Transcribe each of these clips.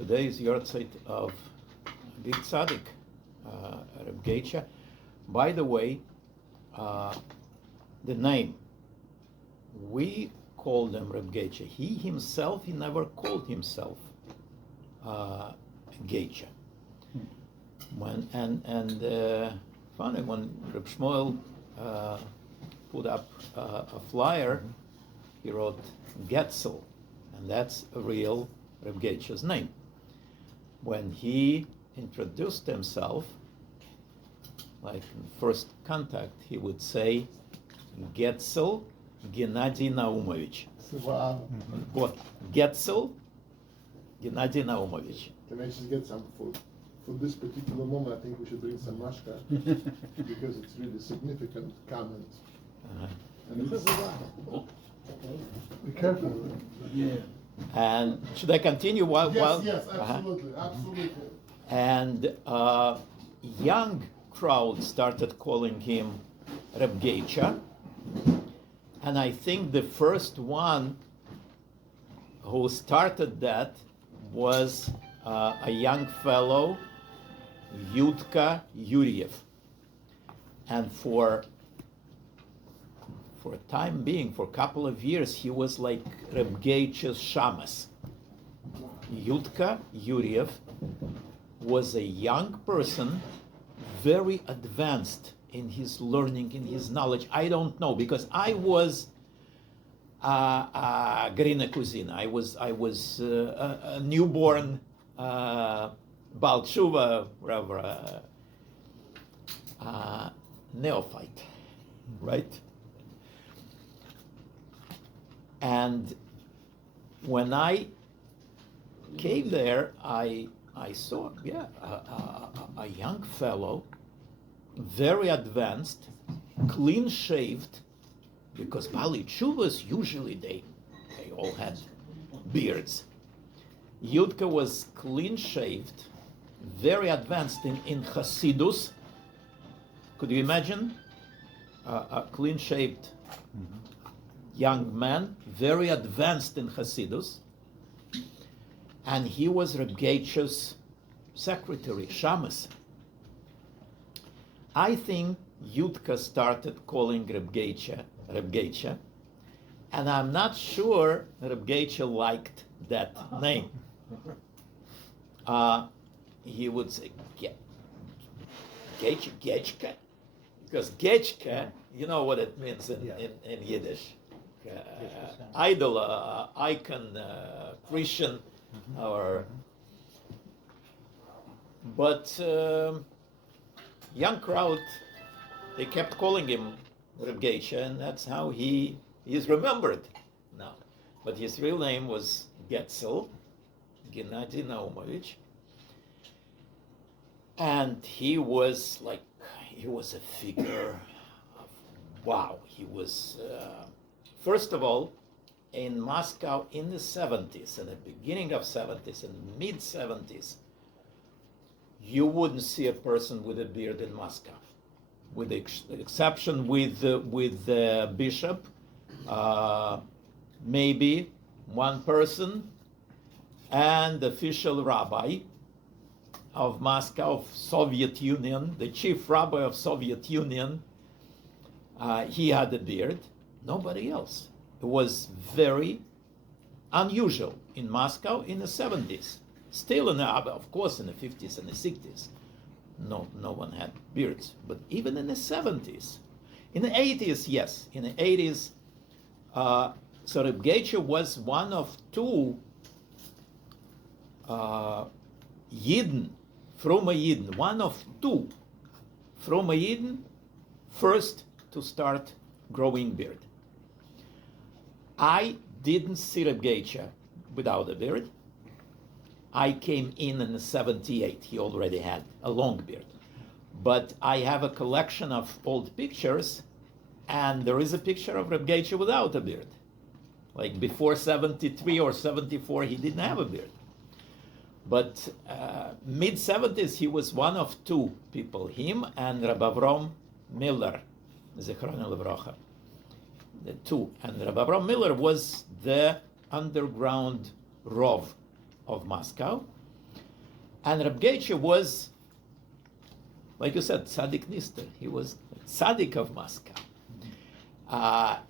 Today is Yortzeit of big Tzadik, Reb Getche. By the way, the name, we call him Reb Getche. He himself, he never called himself Getche. Funny, when Reb Shmuel put up a flyer, he wrote Getzel, and that's a real Reb Getche's name. When he introduced himself, like in first contact, he would say, Getzel Gennady Naumovich. Wow. What? Getzel Gennady Naumovich. Can I just get some food? For this particular moment, I think we should bring some mashka because it's really significant comment. And this is be careful. Yeah. And should I continue while? Yes, absolutely, absolutely. And young crowd started calling him Reb Getche, and I think the first one who started that was a young fellow, Yudka Yuriev, and for a time being, for a couple of years, he was like Reb Getche's shamas. Yudka Yuriev was a young person, very advanced in his learning, in his knowledge. I don't know, because I was Grina Kuzina. I was a newborn Baal Tshuva, whatever, neophyte, right? And when I came there, I saw, a young fellow, very advanced, clean shaved, because Bali Chuvas usually they all had beards. Yudka was clean shaved, very advanced in Hasidus. Could you imagine a clean shaved young man, very advanced in Hasidus? And he was Reb Getche's secretary, shamas. I think Yudka started calling Reb Getche, and I'm not sure Reb Getche liked that name. He would say, Getchke, because Getchke, you know what it means in Yiddish. Idol, icon, Christian, or... But young crowd, they kept calling him Reb Getche, and that's how he is remembered now. But his real name was Getzel Gennady Naumovich, and he was a figure of, wow. He was, first of all, in Moscow in the 70s, in the beginning of 70s, in the mid-70s, you wouldn't see a person with a beard in Moscow, with the exception with the bishop, maybe one person, and the official rabbi of Moscow, of Soviet Union, the chief rabbi of Soviet Union. He had a beard. Nobody else. It was very unusual in Moscow in the 70s. Still, of course, in the 50s and the 60s, no one had beards. But even in the 70s, in the 80s, yes, in the 80s, so Reb Getche was one of two Yidden, Froma Yidden, one of two Froma Yidden, first to start growing beard. I didn't see Reb Getche without a beard. I came in 78. He already had a long beard. But I have a collection of old pictures, and there is a picture of Reb Getche without a beard. Like before 73 or 74, he didn't have a beard. But mid-70s, he was one of two people, him and Reb Avrom Miller, Zichrono Livrocha. The two. And Reb Avrom Miller was the underground Rov of Moscow, And Reb Getche was, like you said, Tzadik Nister. He was Tzadik of Moscow.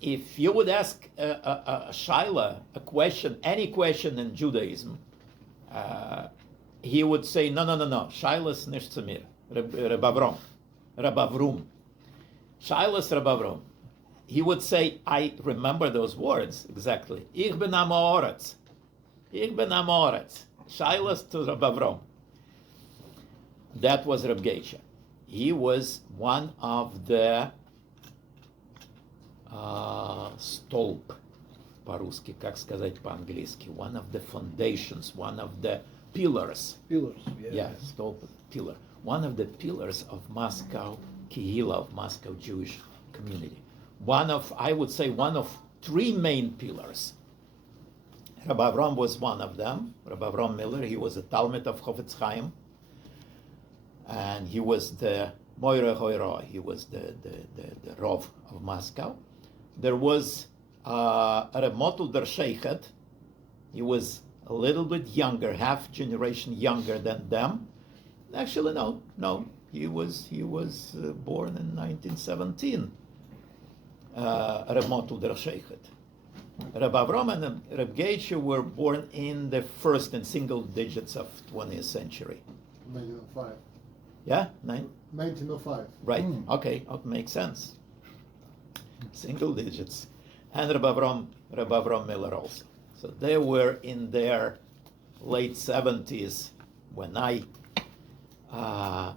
If you would ask a shaila, a question, any question in Judaism, he would say, no. Shailas nicht zu mir. Reb Avrom. Shailas Reb Avrom. He would say, I remember those words exactly. Ich ben am Haaretz. Ich ben am Haaretz. Shailas to Reb Avrom. That was Reb Getche. He was one of the stolp, по-русски, как сказать по-английски, one of the foundations, one of the pillars. Pillars, Yeah, stolp, pillar. One of the pillars of Moscow, Kehila, of Moscow Jewish community. I would say, one of three main pillars. Reb Avram was one of them. Reb Avram Miller, he was a Talmud of Chofetz Chaim. And he was the Moire Hoiro, he was the Rov of Moscow. There was Reb Motul der Sheikhet. He was a little bit younger, half generation younger than them. Actually, no. He was born in 1917. Reb Motul der Sheikhet. Reb Avram and Reb Getche were born in the first and single digits of 20th century. 1905. Yeah, 1905. Right. Okay, makes sense. Single digits, and Reb Avram Miller also. So they were in their late 70s when I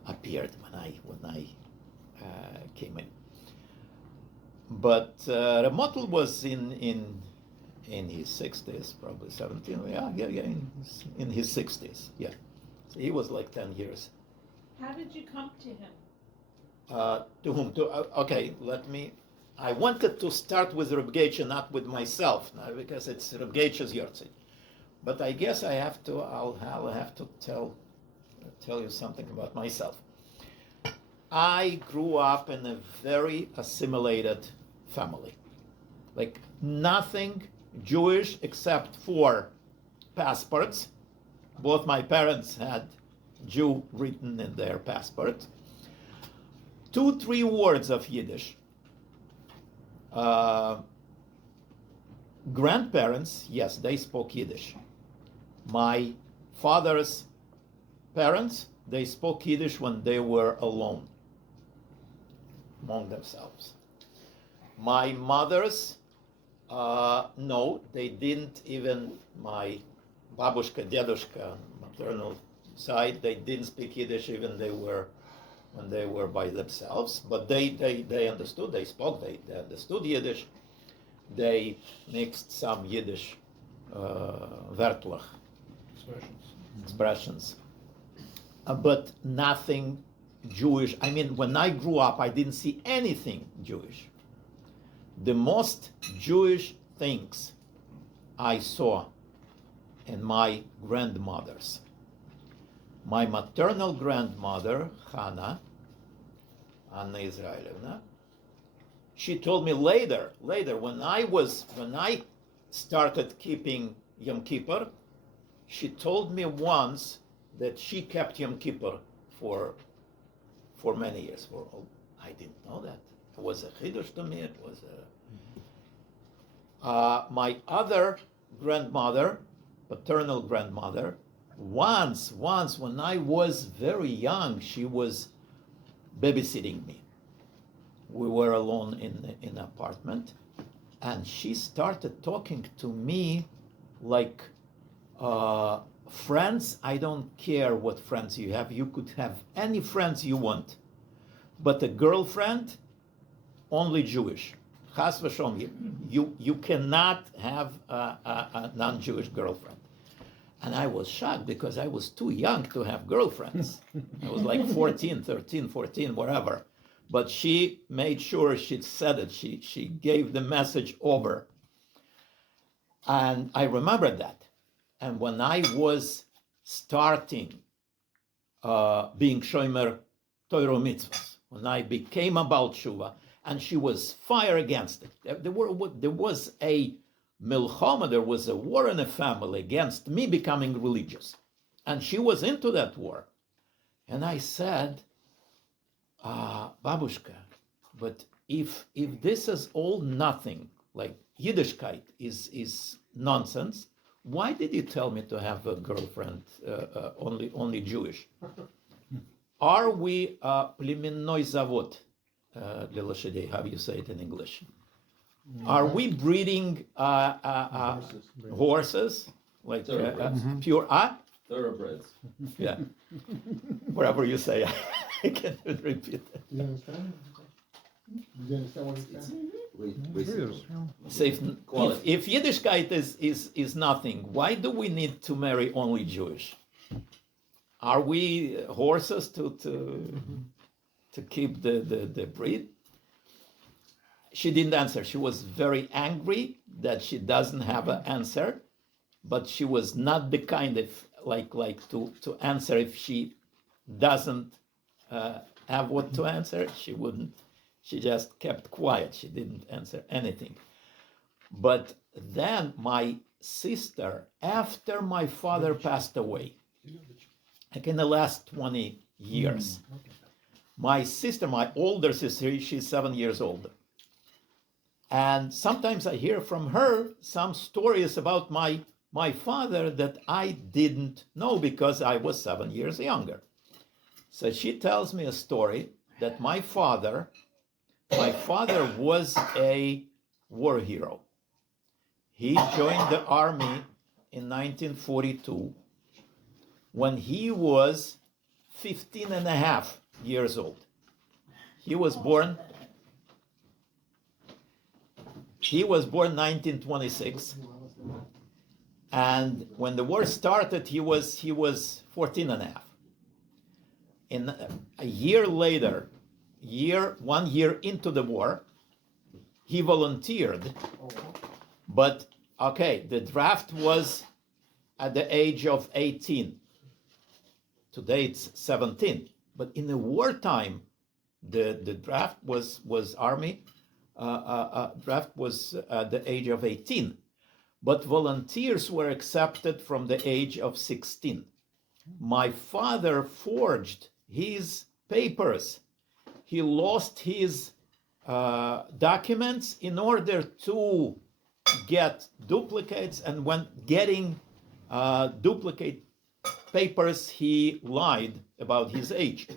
appeared, when I came in. But Reb Motul was in his 60s, probably 17. Yeah, in his 60s. Yeah, so he was like 10 years. How did you come to him? To whom? Okay, I wanted to start with Reb Getche, not with myself, because it's Reb Getche's yahrzeit. But I guess I'll have to tell you something about myself. I grew up in a very assimilated family. Like nothing Jewish except for passports. Both my parents had Jew written in their passport. 2-3 words of Yiddish. Grandparents, yes, they spoke Yiddish. My father's parents, they spoke Yiddish when they were alone among themselves. My mother's, no, they didn't even, my babushka, dedushka, maternal side, they didn't speak Yiddish even when they were by themselves, but they understood, they spoke, they understood Yiddish. They mixed some Yiddish Wörtler, expressions, but nothing Jewish. I mean, when I grew up, I didn't see anything Jewish. The most Jewish things I saw in my grandmothers. My maternal grandmother, Anna Israelevna, she told me later, when I started keeping Yom Kippur, she told me once that she kept Yom Kippur for many years. I didn't know that. It was a chiddush to me. It was my other grandmother, paternal grandmother. Once when I was very young, she was babysitting me. We were alone in an apartment, and she started talking to me like friends. I don't care what friends you have. You could have any friends you want, but a girlfriend, only Jewish. Chas v'shom, you cannot have a non-Jewish girlfriend. And I was shocked because I was too young to have girlfriends. I was like 14, 13, 14, whatever. But she made sure she said it. She gave the message over. And I remembered that. And when I was starting being shomer Torah mitzvahs, when I became a Baal Tshuva, and she was fire against it. There was a milchama, there was a war in the family against me becoming religious. and she was into that war. And I said, Babushka, but if this is all nothing, like Yiddishkeit is nonsense, why did you tell me to have a girlfriend only Jewish? Are we plemennoy zavod, how do you say it in English? Are we breeding horses, like pure thoroughbreds? Yeah, whatever you say, I can't even repeat it. Do you understand? Do you understand what he's saying? So if Yiddishkeit is nothing, why do we need to marry only Jewish? Are we horses to keep the breed? She didn't answer. She was very angry that she doesn't have an answer, but she was not the kind of like to answer if she doesn't have what to answer. She wouldn't. She just kept quiet. She didn't answer anything. But then my sister, after my father passed away, like in the last 20 years, my sister, my older sister, she's 7 years older. And sometimes I hear from her some stories about my father that I didn't know because I was 7 years younger. So she tells me a story that my father was a war hero. He joined the army in 1942 when he was 15 and a half years old. He was born 1926, and when the war started, he was 14 and a half. In a year later, 1 year into the war, he volunteered, but okay, the draft was at the age of 18. Today it's 17, but in the wartime, the draft was army. Draft was at the age of 18, but volunteers were accepted from the age of 16. My father forged his papers. He lost his documents in order to get duplicates, and when getting duplicate papers, he lied about his age.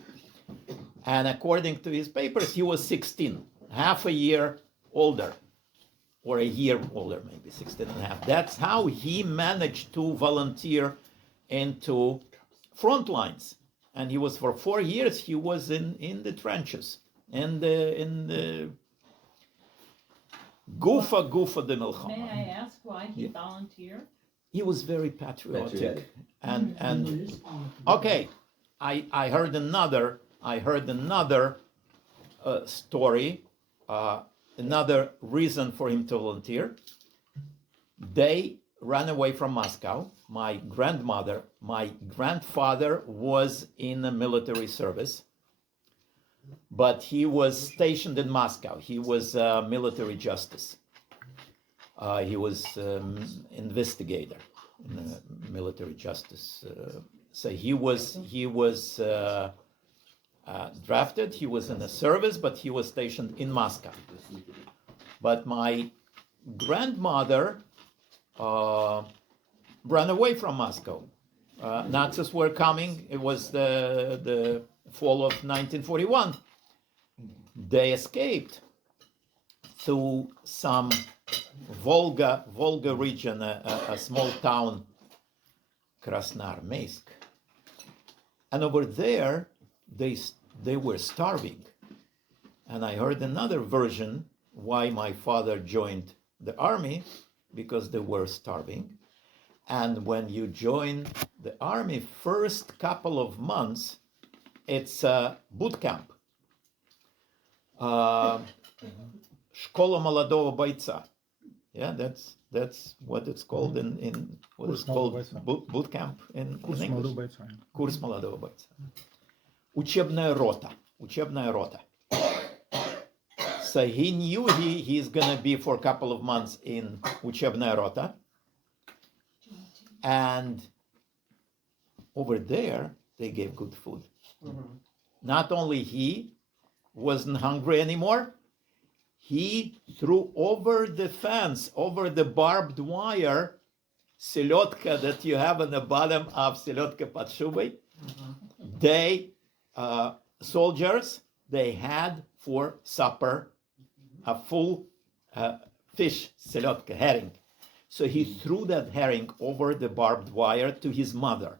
And according to his papers, he was 16. Half a year older, or a year older, maybe 16 and a half. That's how he managed to volunteer into front lines. And he was, for 4 years, he was in the trenches, in the gufa de milchama. May I ask why he volunteered? He was very patriotic. And okay, I heard another story. Another reason for him to volunteer. They ran away from Moscow. My grandfather was in a military service, but he was stationed in Moscow. He was military justice. He was investigator in military justice. So he was drafted. He was in the service, but he was stationed in Moscow. But my grandmother ran away from Moscow. Nazis were coming. It was the fall of 1941. They escaped to some Volga region, a small town, Krasnoarmeysk. And over there, they were starving. And I heard another version why my father joined the army, because they were starving. And when you join the army, first couple of months, it's a boot camp. Школа молодого бойца. Yeah, that's what it's called in what is called boot camp in English. Курс молодого бойца. Учебная рота. So he knew he's gonna be for a couple of months in учебная рота, and over there, they gave good food. Not only he wasn't hungry anymore, he threw over the fence, over the barbed wire, selyotka that you have on the bottom of selyotka patshubay. They, soldiers, they had for supper a full fish, selyotka, herring. So he threw that herring over the barbed wire to his mother.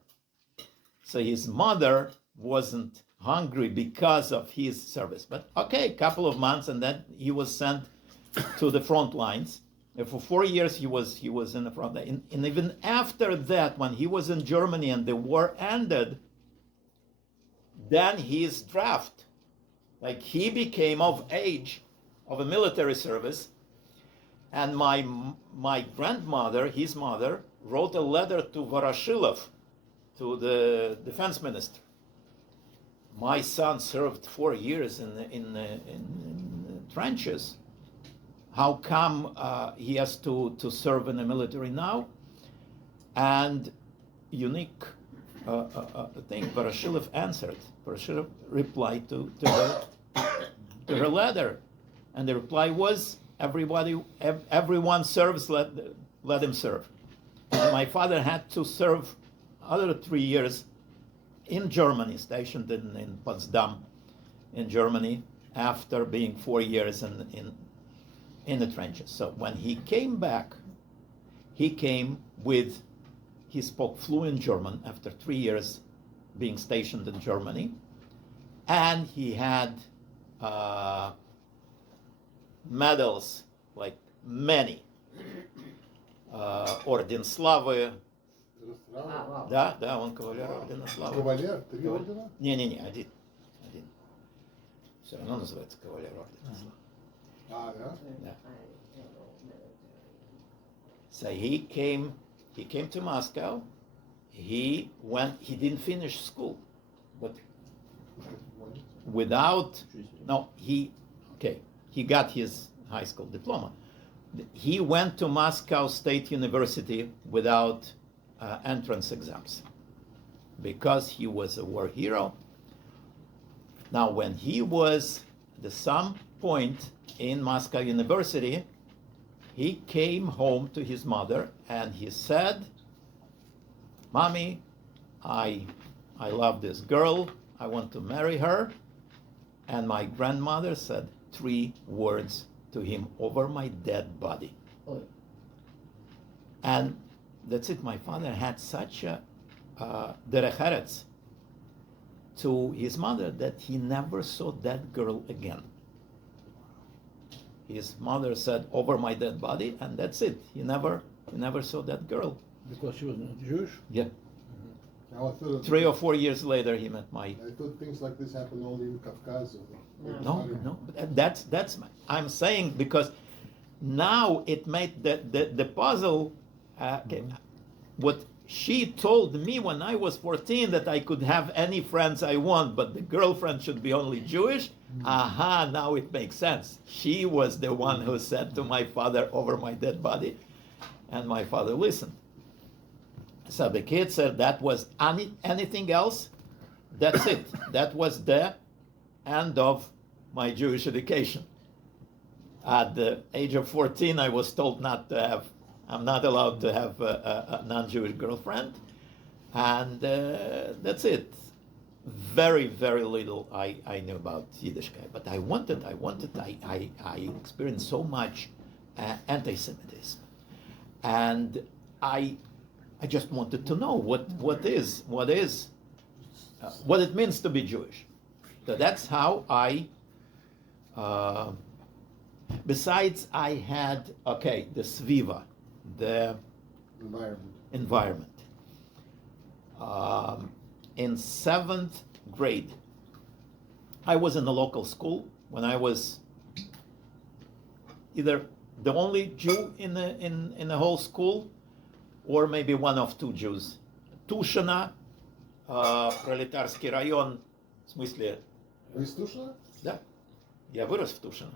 So his mother wasn't hungry because of his service. But okay, a couple of months, and then he was sent to the front lines. And for 4 years, he was in the front line. And even after that, when he was in Germany and the war ended, then his draft, like he became of age of a military service. And my grandmother, his mother, wrote a letter to Voroshilov, to the defense minister. My son served 4 years in the trenches. How come he has to serve in the military now? And unique thing, Voroshilov answered. Voroshilov replied to her letter, and the reply was, everyone serves, let him serve. And my father had to serve other 3 years in Germany, stationed in Potsdam, in Germany, after being 4 years in the trenches. So when he came back, he spoke fluent German after 3 years being stationed in Germany, and he had medals, like many, Орден Славы. Да, он кавалер Ордена Славы. Кавалер? 3 ордена? Не, один. Все равно называется кавалер Ордена Славы. Yeah? So he came to Moscow. He didn't finish school, but he got his high school diploma. He went to Moscow State University without entrance exams because he was a war hero. Now, when he was at some point in Moscow University, he came home to his mother and he said, "Mommy, I love this girl. I want to marry her." And my grandmother said 3 words to him, "Over my dead body." And that's it. My father had such a derech eretz to his mother that he never saw that girl again. His mother said, "Over my dead body," and that's it. He never saw that girl. Because she was not Jewish? Yeah. Now, I thought 3 or 4 years later, he met I thought things like this happen only in Kafkaz. No. That's I'm saying, because now it made the puzzle. What she told me when I was 14, that I could have any friends I want, but the girlfriend should be only Jewish. Now it makes sense. She was the one who said to my father, "Over my dead body," and my father listened. So the kid said that was anything else. That's it. That was the end of my Jewish education. At the age of 14, I was told I'm not allowed to have a non-Jewish girlfriend, and that's it. Very, very little I knew about Yiddishkeit, but I experienced so much anti-Semitism, and I just wanted to know what it means to be Jewish. So that's how I. Besides, I had the sviva, the environment. In 7th grade, I was in a local school when I was either the only Jew in the whole school, or maybe one of 2 Jews. Tushina, пролетарский район, в смысле... Вы из Тушина? Да, я вырос в Тушино.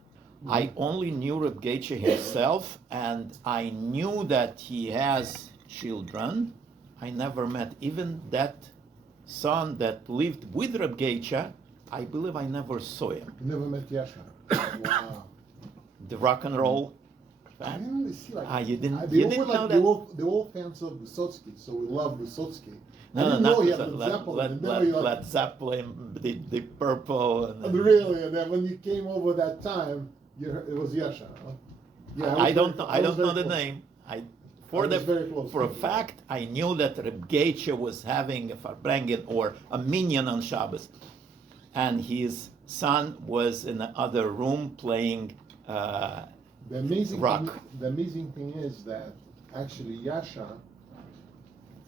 I only knew Reb Getche himself, and I knew that he has children. I never met even that son that lived with Reb Getche, I believe I never saw him. You never met Yasha. Wow. The rock and roll I fan. didn't really see like. You didn't. They You all didn't were know like that. they all fans of Vysotsky, so we love Vysotsky. I No, didn't not know he had Led Led Zeppelin. And then we like, Led Zeppelin, the purple. And really, and then when you came over that time, it was Yasha. Huh? Yeah, I don't know. I don't know the name. For was very close for a to him. fact, I knew that Reb Getche was having a farbrengen or a minyan on Shabbos, and his son was in the other room playing The amazing rock. the amazing thing is that actually Yasha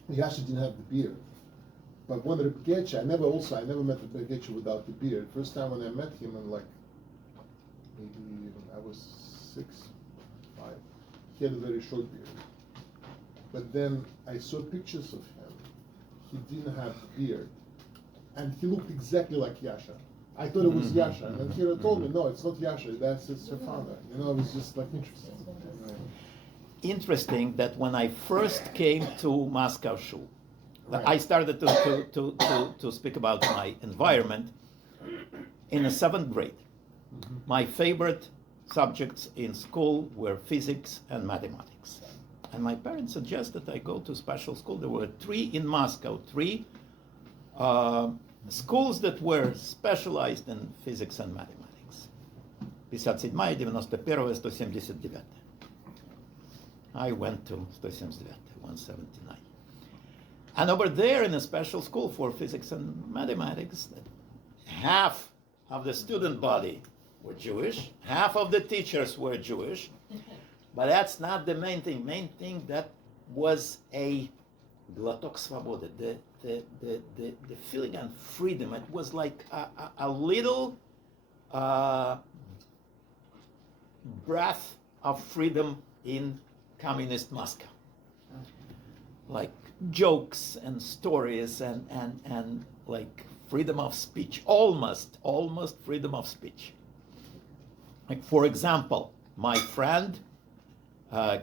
didn't have the beard. But when Reb Getche, I never met Reb Getche without the beard. First time when I met him, and like maybe I was 6, 5, he had a very short beard. But then I saw pictures of him. He didn't have the beard, and he looked exactly like Yasha. I thought it was Yasha, and then Kira told me, no, it's not Yasha. That's her father. You know, it was just like interesting. Interesting that when I first came to Moscow Shul, I started to speak about my environment in the 7th grade. My favorite subjects in school were physics and mathematics. And my parents suggested I go to special school. There were 3 in Moscow, 3 schools that were specialized in physics and mathematics. 57, 91, 179. I went to 179, 179. And over there in a special school for physics and mathematics, half of the student body were Jewish, half of the teachers were Jewish, but that's not the main thing. Main thing that was a glatok svobody, the feeling of freedom. It was like a little breath of freedom in communist Moscow. Like jokes and stories and like freedom of speech, almost freedom of speech. Like for example, my friend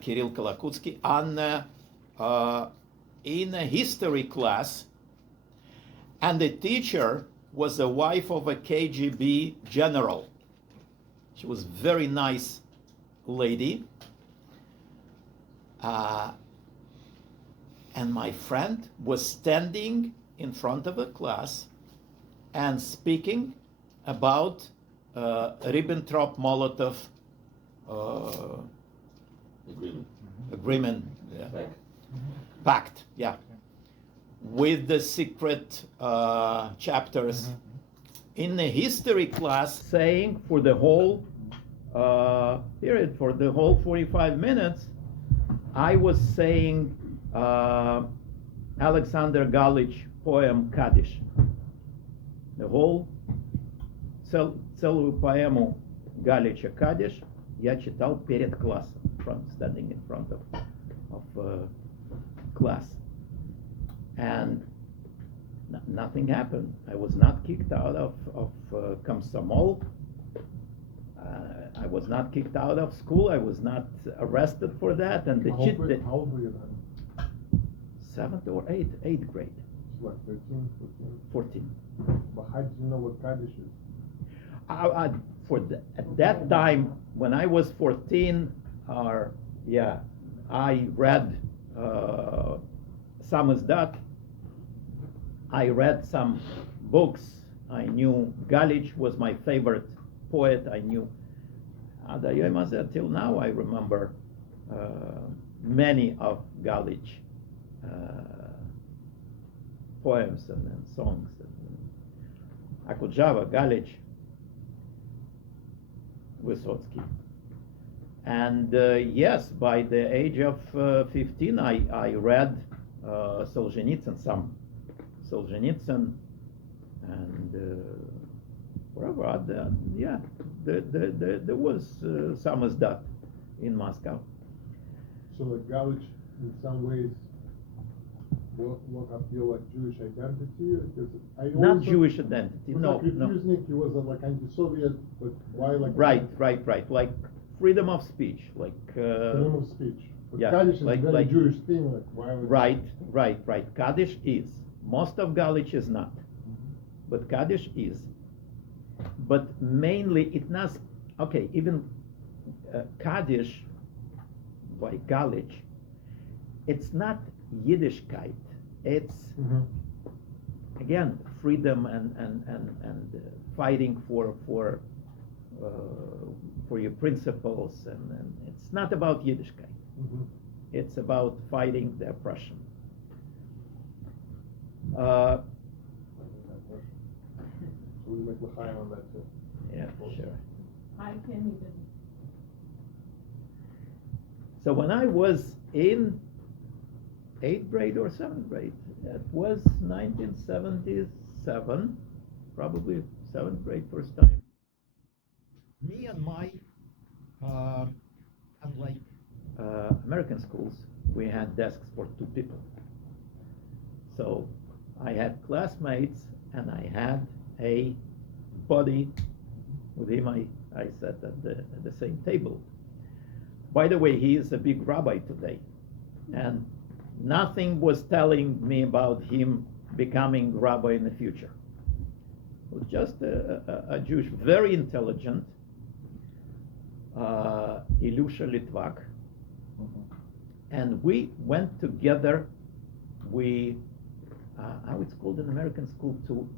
Kirill Kolakutsky in a history class, and the teacher was the wife of a KGB general. She was a very nice lady. And my friend was standing in front of a class and speaking about Ribbentrop-Molotov agreement, yeah. Pact, yeah, with the secret chapters in the history class, saying for the whole period, for the whole 45 minutes, I was saying Alexander Galich poem Kaddish. The whole целую поэму Галича Кадиш я читал перед классом, standing in front of class, and nothing happened. I was not kicked out of Komsomol. I was not kicked out of school. I was not arrested for that. And How old were you then? 7th or 8th grade. What, 13, 14? 14. But how did you know what Kaddish is? At that time, when I was 14, I read Samizdat. I read some books. I knew Galich was my favorite poet. I knew till now I remember many of Galich poems and songs. Akujava, Galich, Vysotsky. And yes, by the age of 15, I read Solzhenitsyn, some Solzhenitsyn, and wherever. There was Samizdat in Moscow. So the Galich, in some ways, woke up your like Jewish identity? Because Not Jewish identity, no. Like refusing, he was like anti-Soviet, but why like? Right. Like freedom of speech, like. Freedom of speech. But yeah, Kaddish is like- a very like- Jewish thing. Like why would? Right. Kaddish is, Most of Galich is not, but Kaddish is. But mainly it not, okay, even Kaddish by Galich, it's not Yiddishkeit. It's, again, freedom and fighting for your principles, and it's not about Yiddishkeit. It's about fighting the oppression. We make l'chaim on that too. Yeah, sure. I can't even. So when I was in 8th grade or 7th grade, that was 1977, probably 7th grade first time. Me and my, unlike American schools, we had desks for 2 people. So I had classmates and I had a buddy. With him I sat at the same table. By the way, he is a big rabbi today, and nothing was telling me about him becoming rabbi in the future. He was just a Jewish, very intelligent, Ilusha Litvak, and we went together. We how it's called in American school, to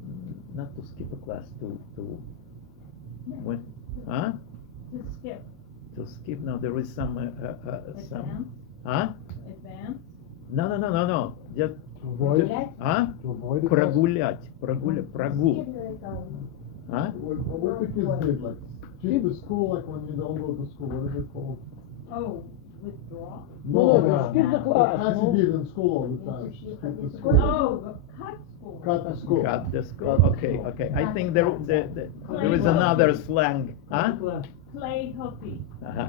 not to skip a class, to when, huh? To skip. To skip. No, there is some Advance? Huh? Advance? No. Just To avoid, huh? to avoid it. Прогулять, прогул. Huh? What the kids did, like, skip the school, like when you don't go to school, what is it called? Oh, withdraw? No, skip the class, As no? you did in school all the time. Skip the school. Oh, cut school. Cut the school. Got the school. Got the Okay. school. I think there is another slang. Huh? Play hooky. Uh-huh.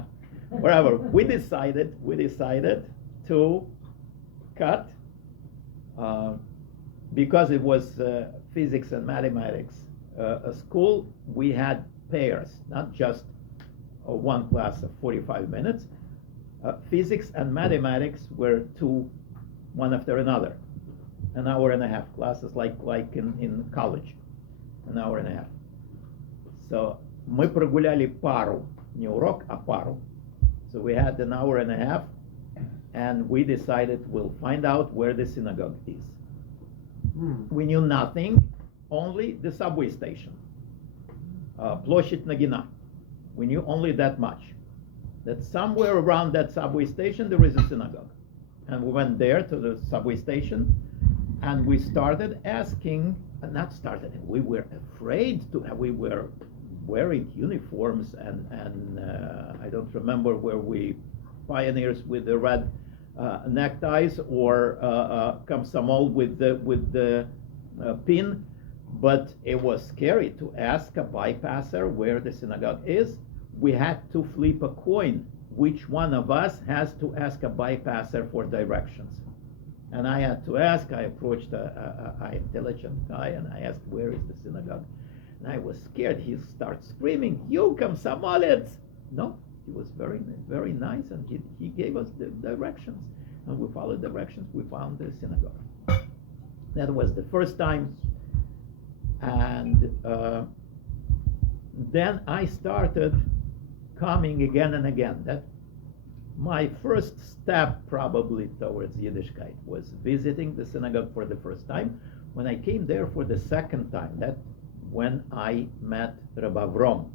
Whatever. We decided to cut because it was physics and mathematics. A school, we had pairs, not just one class of 45 minutes. Physics and mathematics were 2, one after another, an hour and a half classes, like in college, an hour and a half. So мы прогуляли пару, не урок, а пару. So we had an hour and a half, and we decided we'll find out where the synagogue is. We knew nothing, only the subway station, Площадь Nagina. We knew only that much, that somewhere around that subway station there is a synagogue. And we went there to the subway station, and we started asking, we were afraid to, we were wearing uniforms, and I don't remember were we pioneers with the red neckties or komsomol with the pin, but it was scary to ask a bypasser where the synagogue is. We had to flip a coin. Which one of us has to ask a bypasser for directions? And I had to ask. I approached a intelligent guy and I asked, where is the synagogue? And I was scared. He starts screaming, "You komsomolets!" No, he was very, very nice, and he gave us the directions. And we followed directions. We found the synagogue. That was the first time. And then I started coming again and again. That my first step probably towards Yiddishkeit was visiting the synagogue for the first time. When I came there for the second time, that when I met Reb Avrom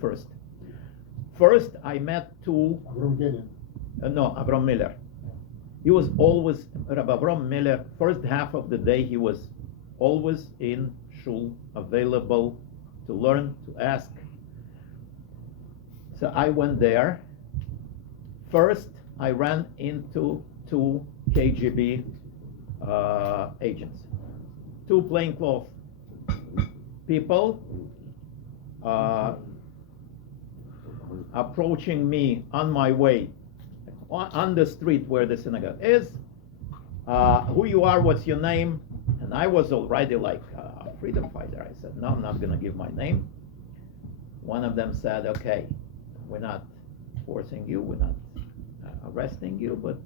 first. First, I met 2. Avram Genyan. Avram Miller. He was always, Reb Avram Miller, first half of the day, he was always in shul, available to learn, to ask. So I went there. First, I ran into 2 KGB agents, 2 plainclothes people approaching me on my way on the street where the synagogue is. Who you are, what's your name? And I was already like a freedom fighter. I said, no, I'm not going to give my name. One of them said, okay, we're not forcing you, we're not arresting you, but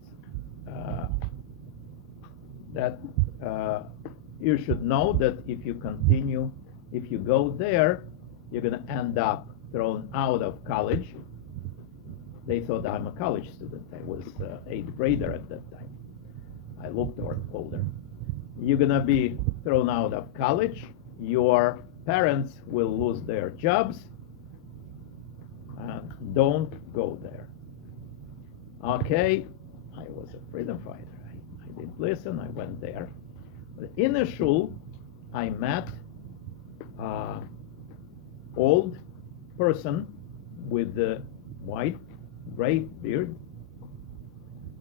you should know that if you continue, if you go there, you're going to end up thrown out of college. They thought I'm a college student. I was 8th grader at that time. I looked older. You're going to be thrown out of college. Your parents will lose their jobs. Don't go there. Okay, I was a freedom fighter. I didn't listen. I went there. In the shul, I met old person with the gray beard,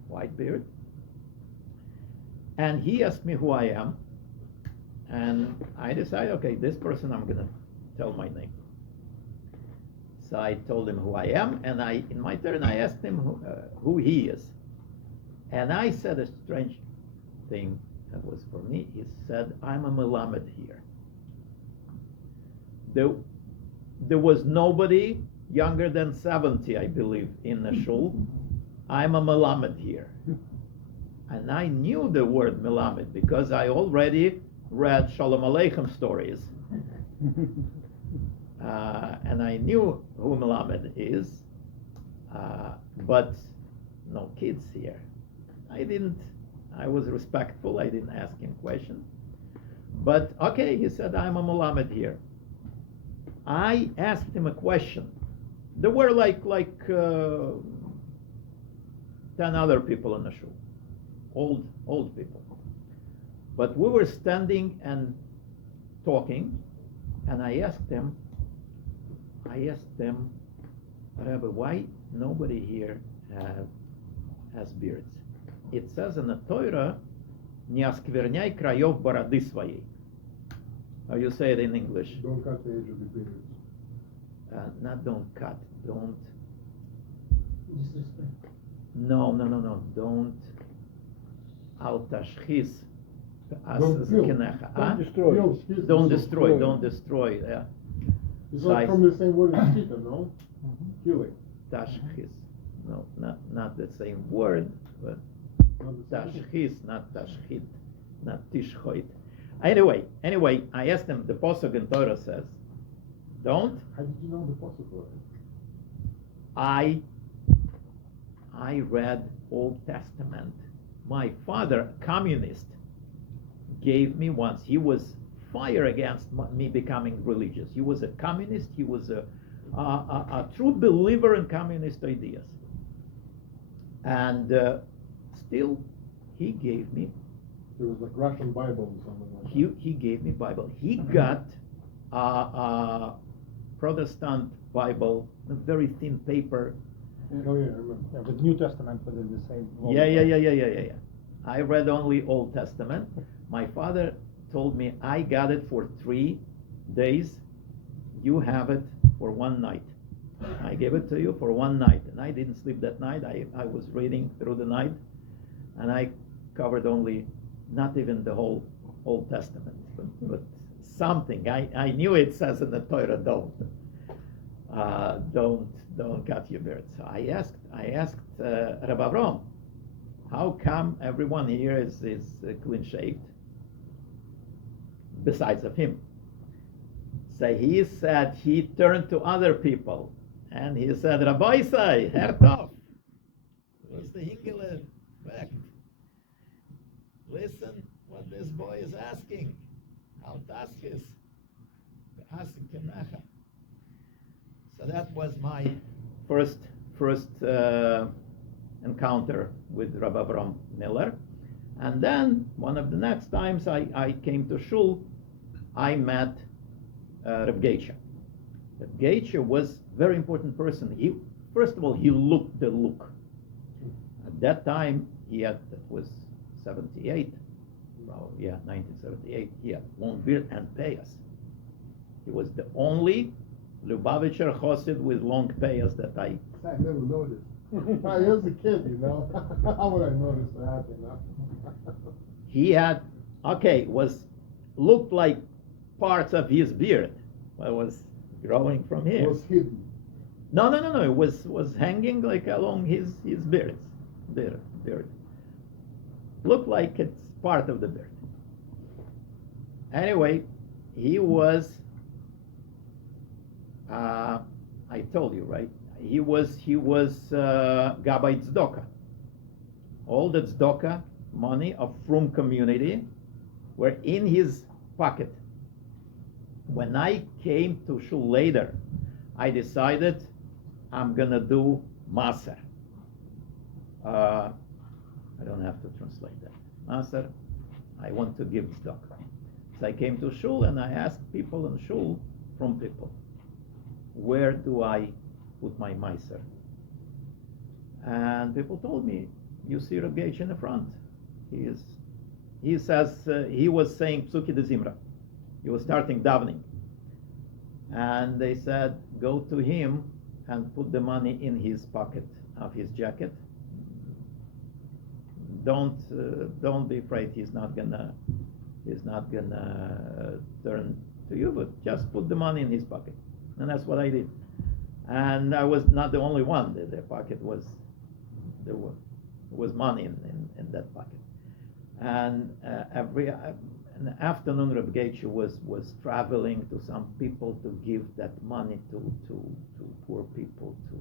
white beard, and he asked me who I am, and I decided, okay, this person I'm gonna tell my name. So I told him who I am, and in my turn, I asked him who he is, and I said a strange thing that was for me. He said, I'm a melamed here. There was nobody younger than 70, I believe, in the shul. I'm a melamed here. And I knew the word melamed because I already read Shalom Aleichem stories. And I knew who melamed is, but no kids here. I was respectful. I didn't ask him questions. But okay, he said, I'm a melamed here. I asked him a question. There were like 10 other people in the shul, old people. But we were standing and talking, and I asked them, Rabbi, why nobody here has beards? It says in the Torah, "Не оскверняй краев бороды своей." How you say it in English? Don't cut the edge of the beard. Not don't cut, don't. Disrespect. No. Don't. Al tashchis. Don't kill. Don't destroy. Don't destroy. Yeah. It's So like from the same word as kita, no? Killing. Tashchis. No, not the same word, but tashchis, not tashchit, not tishchoit. Anyway, I asked him, the Pasuk in Torah says, don't. How did you know the Pasuk was? I read Old Testament. My father, communist, gave me once. He was fire against me becoming religious. He was a communist. He was a true believer in communist ideas. And still, he gave me. It was like Russian Bible or something like that. He gave me Bible. He got a Protestant Bible, a very thin paper. Oh yeah, I remember. Yeah, the New Testament within the same. Yeah. I read only Old Testament. My father told me I got it for 3 days. You have it for 1 night. I gave it to you for 1 night, and I didn't sleep that night. I was reading through the night, and I covered only, not even the whole Old Testament, but something. I knew it says in the Torah, don't cut your beard. So I asked Reb Avram, how come everyone here is clean shaved, besides of him? So he said he turned to other people and he said, Rabbi say, Herr Tov, was the Hingele back? Listen what this boy is asking. Al taskis, so that was my first encounter with Rabbi Avram Miller. And then one of the next times I came to shul, I met Reb Getche. Reb Getche was a very important person. First of all, he looked the look. At that time, that was 78. Oh, yeah, 1978. He had long beard and payas. He was the only Lubavitcher Chosid with long payas that I never noticed. I was a kid, you know. How would I notice that, you know? He had, looked like parts of his beard. It was growing from here. It was hidden. No. It was hanging like along his beard. Looked like it's part of the beard. Anyway, he was. I told you, right? He was Gabbai Tzedakah. All the tzedakah money of Frum community were in his pocket. When I came to shul later, I decided I'm gonna do maser. I don't have to translate that. Maser, I want to give tzedakah. So I came to shul and I asked people in shul, from people, where do I put my maser? And people told me, you see Reb Getche in the front. He says, he was saying Psuki de Zimra. He was starting davening. And they said, go to him and put the money in his pocket of his jacket. Don't be afraid. He's not gonna turn to you, but just put the money in his pocket. And that's what I did. And I was not the only one. The pocket was, there was money in that pocket. And every an afternoon, Reb Getche was traveling to some people to give that money to poor people, to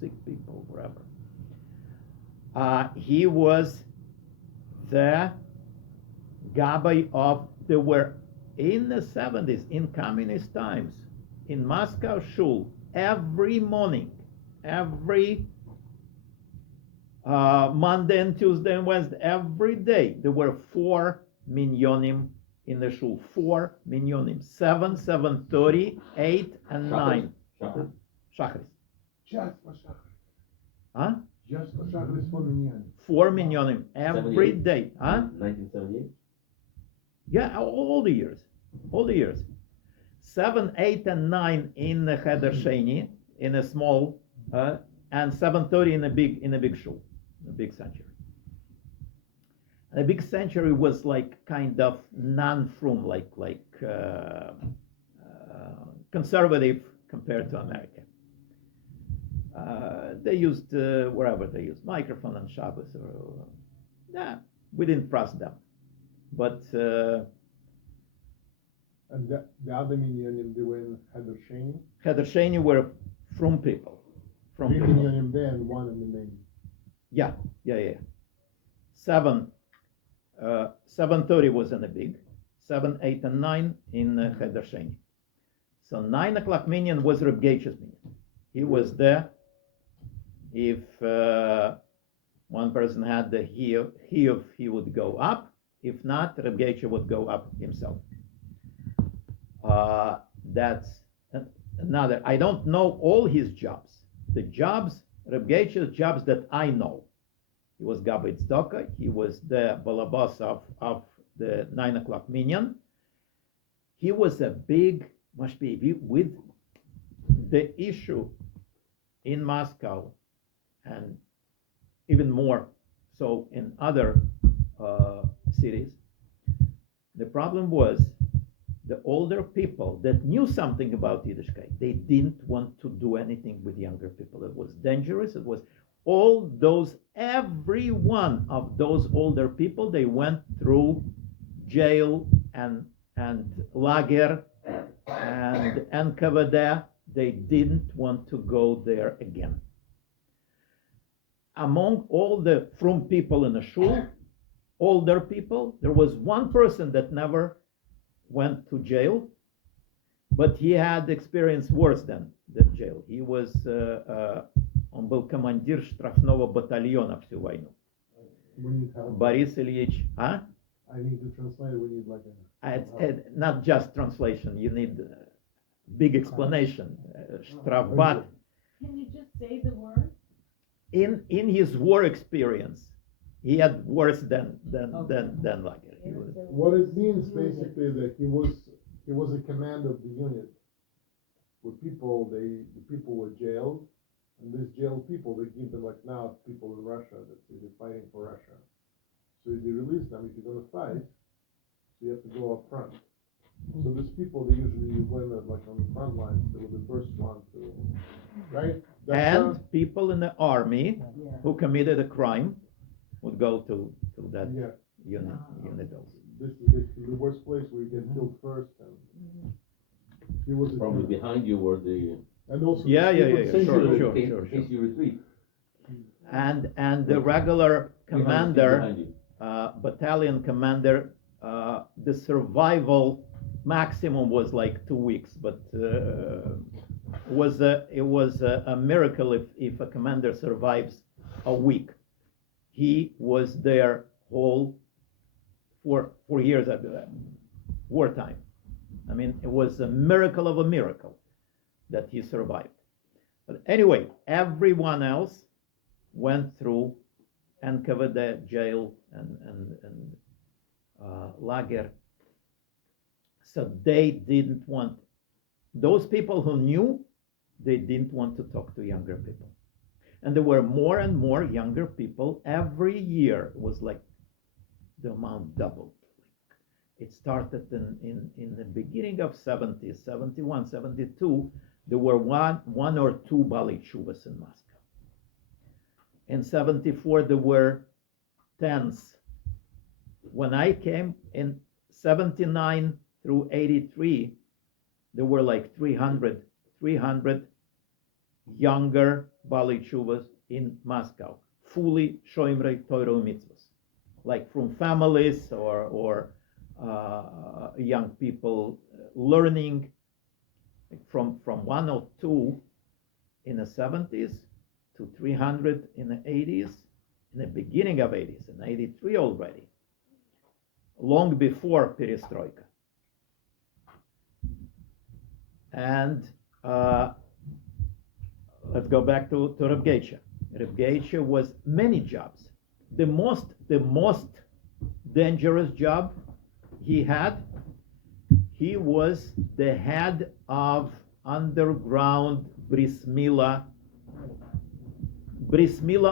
sick people, wherever. He was the Gabbai of, there were in the 70s, in communist times, in Moscow shul, every morning, every Monday and Tuesday and Wednesday, every day, there were 4 minyonim in the shul. 4 minyonim. 7, 7:30, 8, and 9. Shachris. Just for Shachar. Huh? Just for Shachar is 4 million. 4 minyonim every 78? day. Huh? 1978? Yeah, all the years. All the years. 7, 8, and 9 in the Cheder Sheni, in a small, and 7:30 in a big shul, a big sanctuary. And a big sanctuary was like kind of non-frum, like conservative compared to America. They used wherever they used microphone on Shabbos, or we didn't trust them, but. And the other minyanim, they were in Cheder Sheni. Cheder Sheni were from people. 3 minyanim there and 1 in the main. Yeah. 7:30 was in the big, 7, 8, and 9 in Cheder Sheni. So 9 o'clock minyan was Reb Getche's minyan. He was there. If one person had the hiyuv, he would go up. If not, Reb Getche would go up himself. That's another. I don't know all his jobs. The jobs, Reb Getche's jobs that I know. He was Gabbai Tzedakah. He was the balabas of the 9 o'clock minyan. He was a big mashpii with the issue in Moscow, and even more so in other cities. The problem was the older people that knew something about Yiddishkeit, they didn't want to do anything with younger people. It was dangerous. It was all those, every one of those older people, they went through jail and lager and NKVD. They didn't want to go there again. Among all the frum people in the shul, older people, there was one person that never went to jail, but he had experience worse than jail. He was, он был командир штрафного батальона всю войну. We need help. Борис Ильич, huh? I need to translate. We need like Not just translation, you need big explanation. Штрафбат. Can you just say the word? In his war experience, he had worse than lager. He was, What it means basically that he was a commander of the unit, where the people were jailed, and these jailed people, they give them like now people in Russia that they're fighting for Russia. So they release them. If you're going to fight, so you have to go up front. So these people, they usually went like on the front lines. They were the first one to, right? and people in the army who committed a crime would go to that yeah. unit also. this is basically the worst place where you get killed first. And he was a Probably Jew. behind you were the And also Yeah, the yeah, secret yeah, safety sure, room. sure. in case you retreat. And the regular commander, Behind you. battalion commander, the survival maximum was like 2 weeks, but it was a miracle if a commander survives a week. He was there whole 4 years after that, wartime. I mean, it was a miracle of a miracle that he survived. But anyway, everyone else went through NKVD jail and lager. So they didn't want, those people who knew, they didn't want to talk to younger people. And there were more and more younger people every year. It was like the amount doubled. It started in the beginning of 70s, 71, 72. There were one or two Bali Chuvas in Moscow. In 74, there were tens. When I came in 79 through 83, there were like 300 younger Bali Chuvas in Moscow, fully Shoimrei Torah mitzvos, like from families or young people learning from 102 in the 70s to 300 in the 80s, in the beginning of 80s, in 83 already, long before perestroika. And let's go back to Reb Getche. Reb Getche was many jobs. The most dangerous job he had, he was the head of underground Bris Milah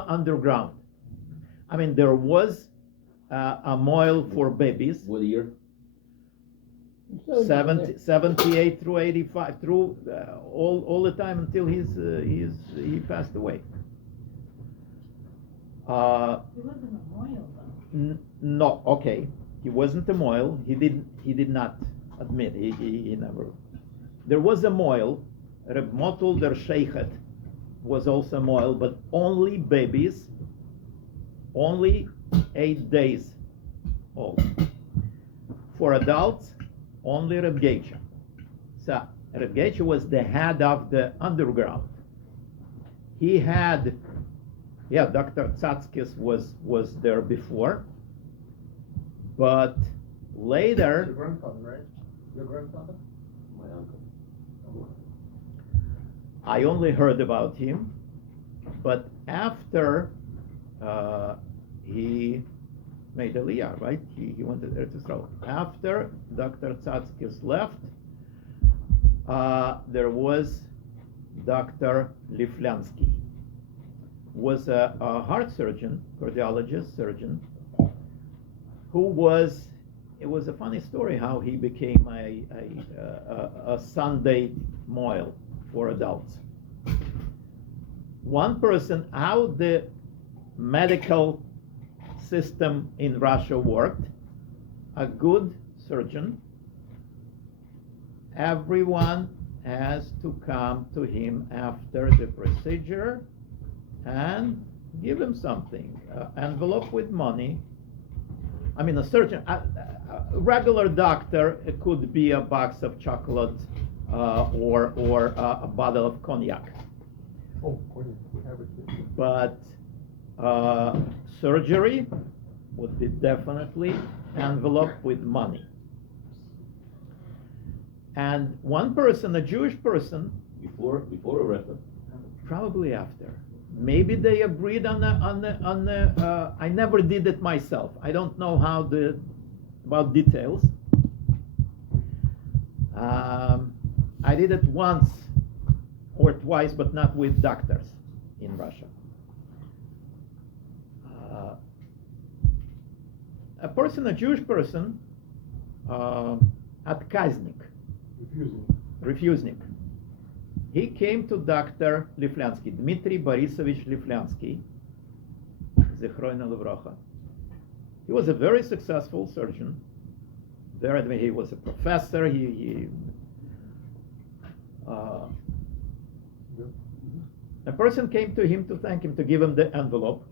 underground. I mean, there was a MOHEL for babies. What year? 78 through 85, through all the time until he passed away. He wasn't a MOHEL though. No, okay, he wasn't a MOHEL. He did not admit. He never. There was a MOHEL. Reb Motul der Sheikhet was also a MOHEL, but only babies, only 8 days old. For adults, only Reb Getche. So Reb Getche was the head of the underground. He had, Dr. Tzadik was there before, but Your later, grandfather, right? Your grandfather? My uncle. I only heard about him, but after he made Aliyah, right? He went to Eretz Yisrael. After Dr. Tzadik left, there was Dr. Vilensky, was a heart surgeon, cardiologist, surgeon, who was, it was a funny story how he became a Sunday MOHEL for adults. One person, how the medical system in Russia worked, a good surgeon, everyone has to come to him after the procedure and give him something, envelope with money. I mean, a surgeon, a regular doctor, it could be a box of chocolate or a bottle of cognac. Oh, we have it here. But surgery would be definitely enveloped with money. And one person, a Jewish person, Before or after? probably after. Maybe they agreed on the. I never did it myself. I don't know about details. I did it once or twice, but not with doctors in Russia. A person, a Jewish person, Atkaznik, refusnik. He came to Dr. Vilensky, Dmitry Borisovich Vilensky, Zechrono Levracha. He was a very successful surgeon, he was a professor. Uh, a person came to him to thank him, to give him the envelope,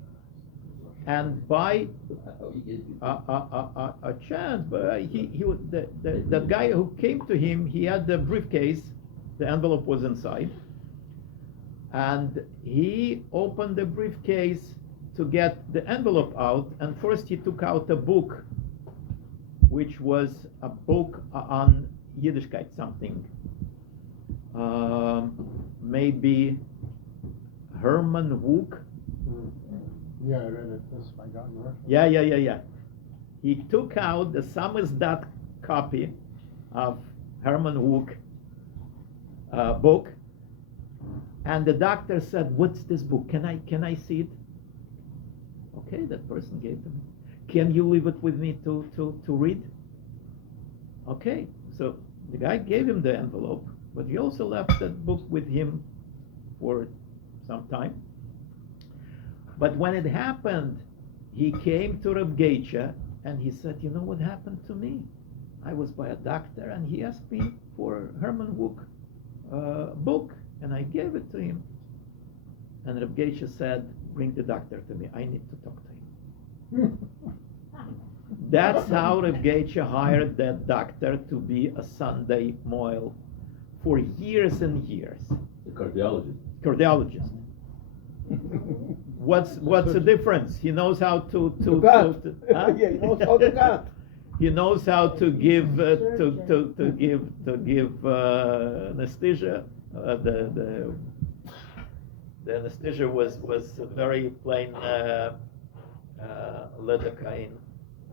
and by a chance, but that guy who came to him, he had the briefcase, the envelope was inside, and he opened the briefcase to get the envelope out, and first he took out a book, which was a book on Yiddishkeit, something, maybe Herman Wouk. Yeah, I read it. That's my God in Russia. Yeah. He took out the samizdat copy of Herman Wouk book, and the doctor said, "What's this book? Can I see it?" Okay, that person gave to me. Can you leave it with me to read? Okay, so the guy gave him the envelope, but he also left that book with him for some time. But when it happened, he came to Reb Getche and he said, "You know what happened to me? I was by a doctor and he asked me for Herman Wouk book, and I gave it to him." And Reb Getche said, "Bring the doctor to me. I need to talk to him." That's how Reb Getche hired that doctor to be a Sunday mohel for years and years. The cardiologist. Cardiologist. What's the difference? He knows how to cut. huh? Yeah, he knows how to cut. He knows how to give anesthesia. The anesthesia was very plain lidocaine.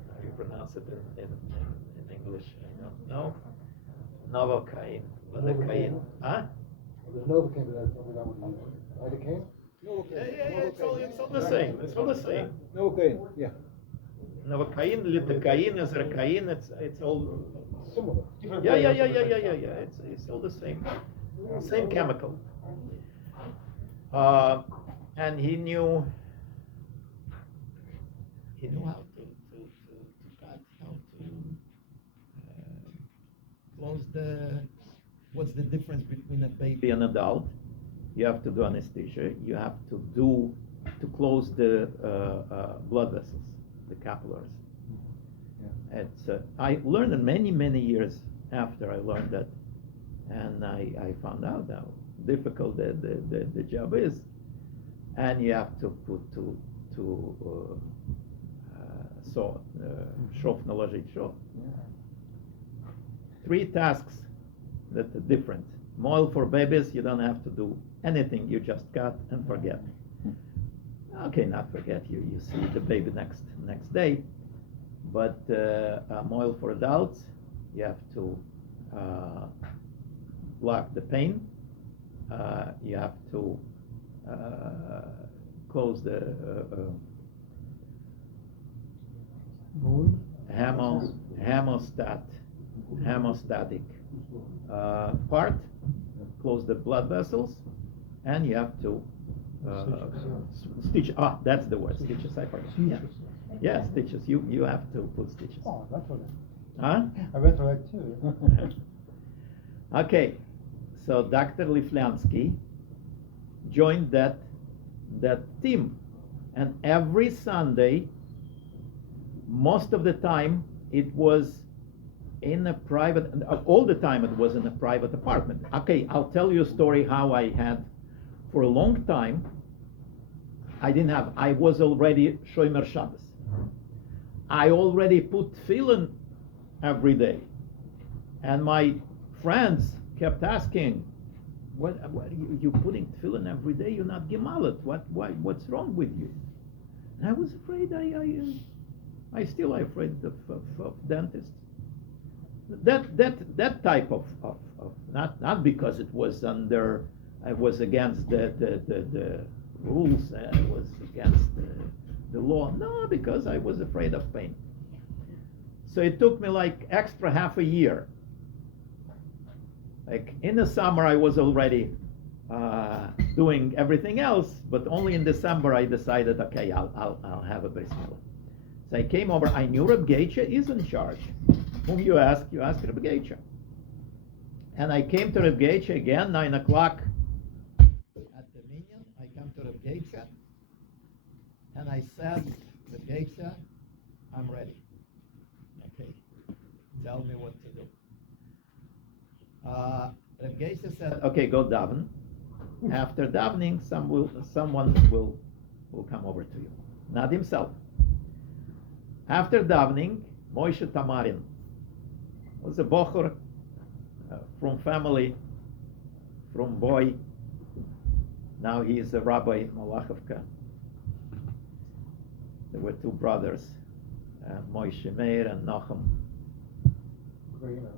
How do you pronounce it in English? I don't know. Novocaine, lidocaine. Huh? There's Novocaine, but that's only that one. Lidocaine? Yeah. It's all the same. It's all the same. Novocaine, yeah. Novocaine, lidocaine, azracaine. It's all Similar. Yeah. It's all the same chemical. And he knew how to cut, how to close the. What's the difference between a baby and an adult? You have to do anesthesia. You have to close the blood vessels, the capillaries. Yeah. It's I learned it many years after I learned that, and I found out how difficult the job is, and you have to put шов наложить шов. 3 tasks that are different. Mohel for babies, you don't have to do anything. You just cut and forget. Okay, not forget. You see the baby next day. But mohel for adults, you have to block the pain. You have to close the hemostatic part, close the blood vessels, and you have to stitch. That's the word. Stitches. I forgot. Yeah, stitches. You have to put stitches. Oh, that's what Huh? I read for that too. Okay, so Dr. Vilensky joined that team, and every Sunday, most of the time, it was in a private. All the time, it was in a private apartment. Okay, I'll tell you a story how I had, for a long time, I was already Shomer Shabbos. I already put tefillin every day, and my friends kept asking, "What you putting tefillin every day? You're not gemalet. What's wrong with you?" And I was afraid. I still am afraid of dentists. That type of not because it was against the rules. It was against the law. No, because I was afraid of pain. So it took me like extra half a year. Like in the summer, I was already doing everything else, but only in December I decided, okay, I'll have a bris milah. So I came over. I knew Reb Getche is in charge. Whom you ask? You ask Reb Getche. And I came to Reb Getche again, 9 o'clock at the minyan. I come to Reb Getche, and I said, Reb Getche, I'm ready. Okay, tell me what to do. Reb Getche said, okay, go daven. After davening, someone will come over to you. Not himself. After davening, Moshe Tamarin was a bocher from family, from boy. Now he is a rabbi in Malachovka. There were two brothers, Moshe Meir and Nachum. Ukraina.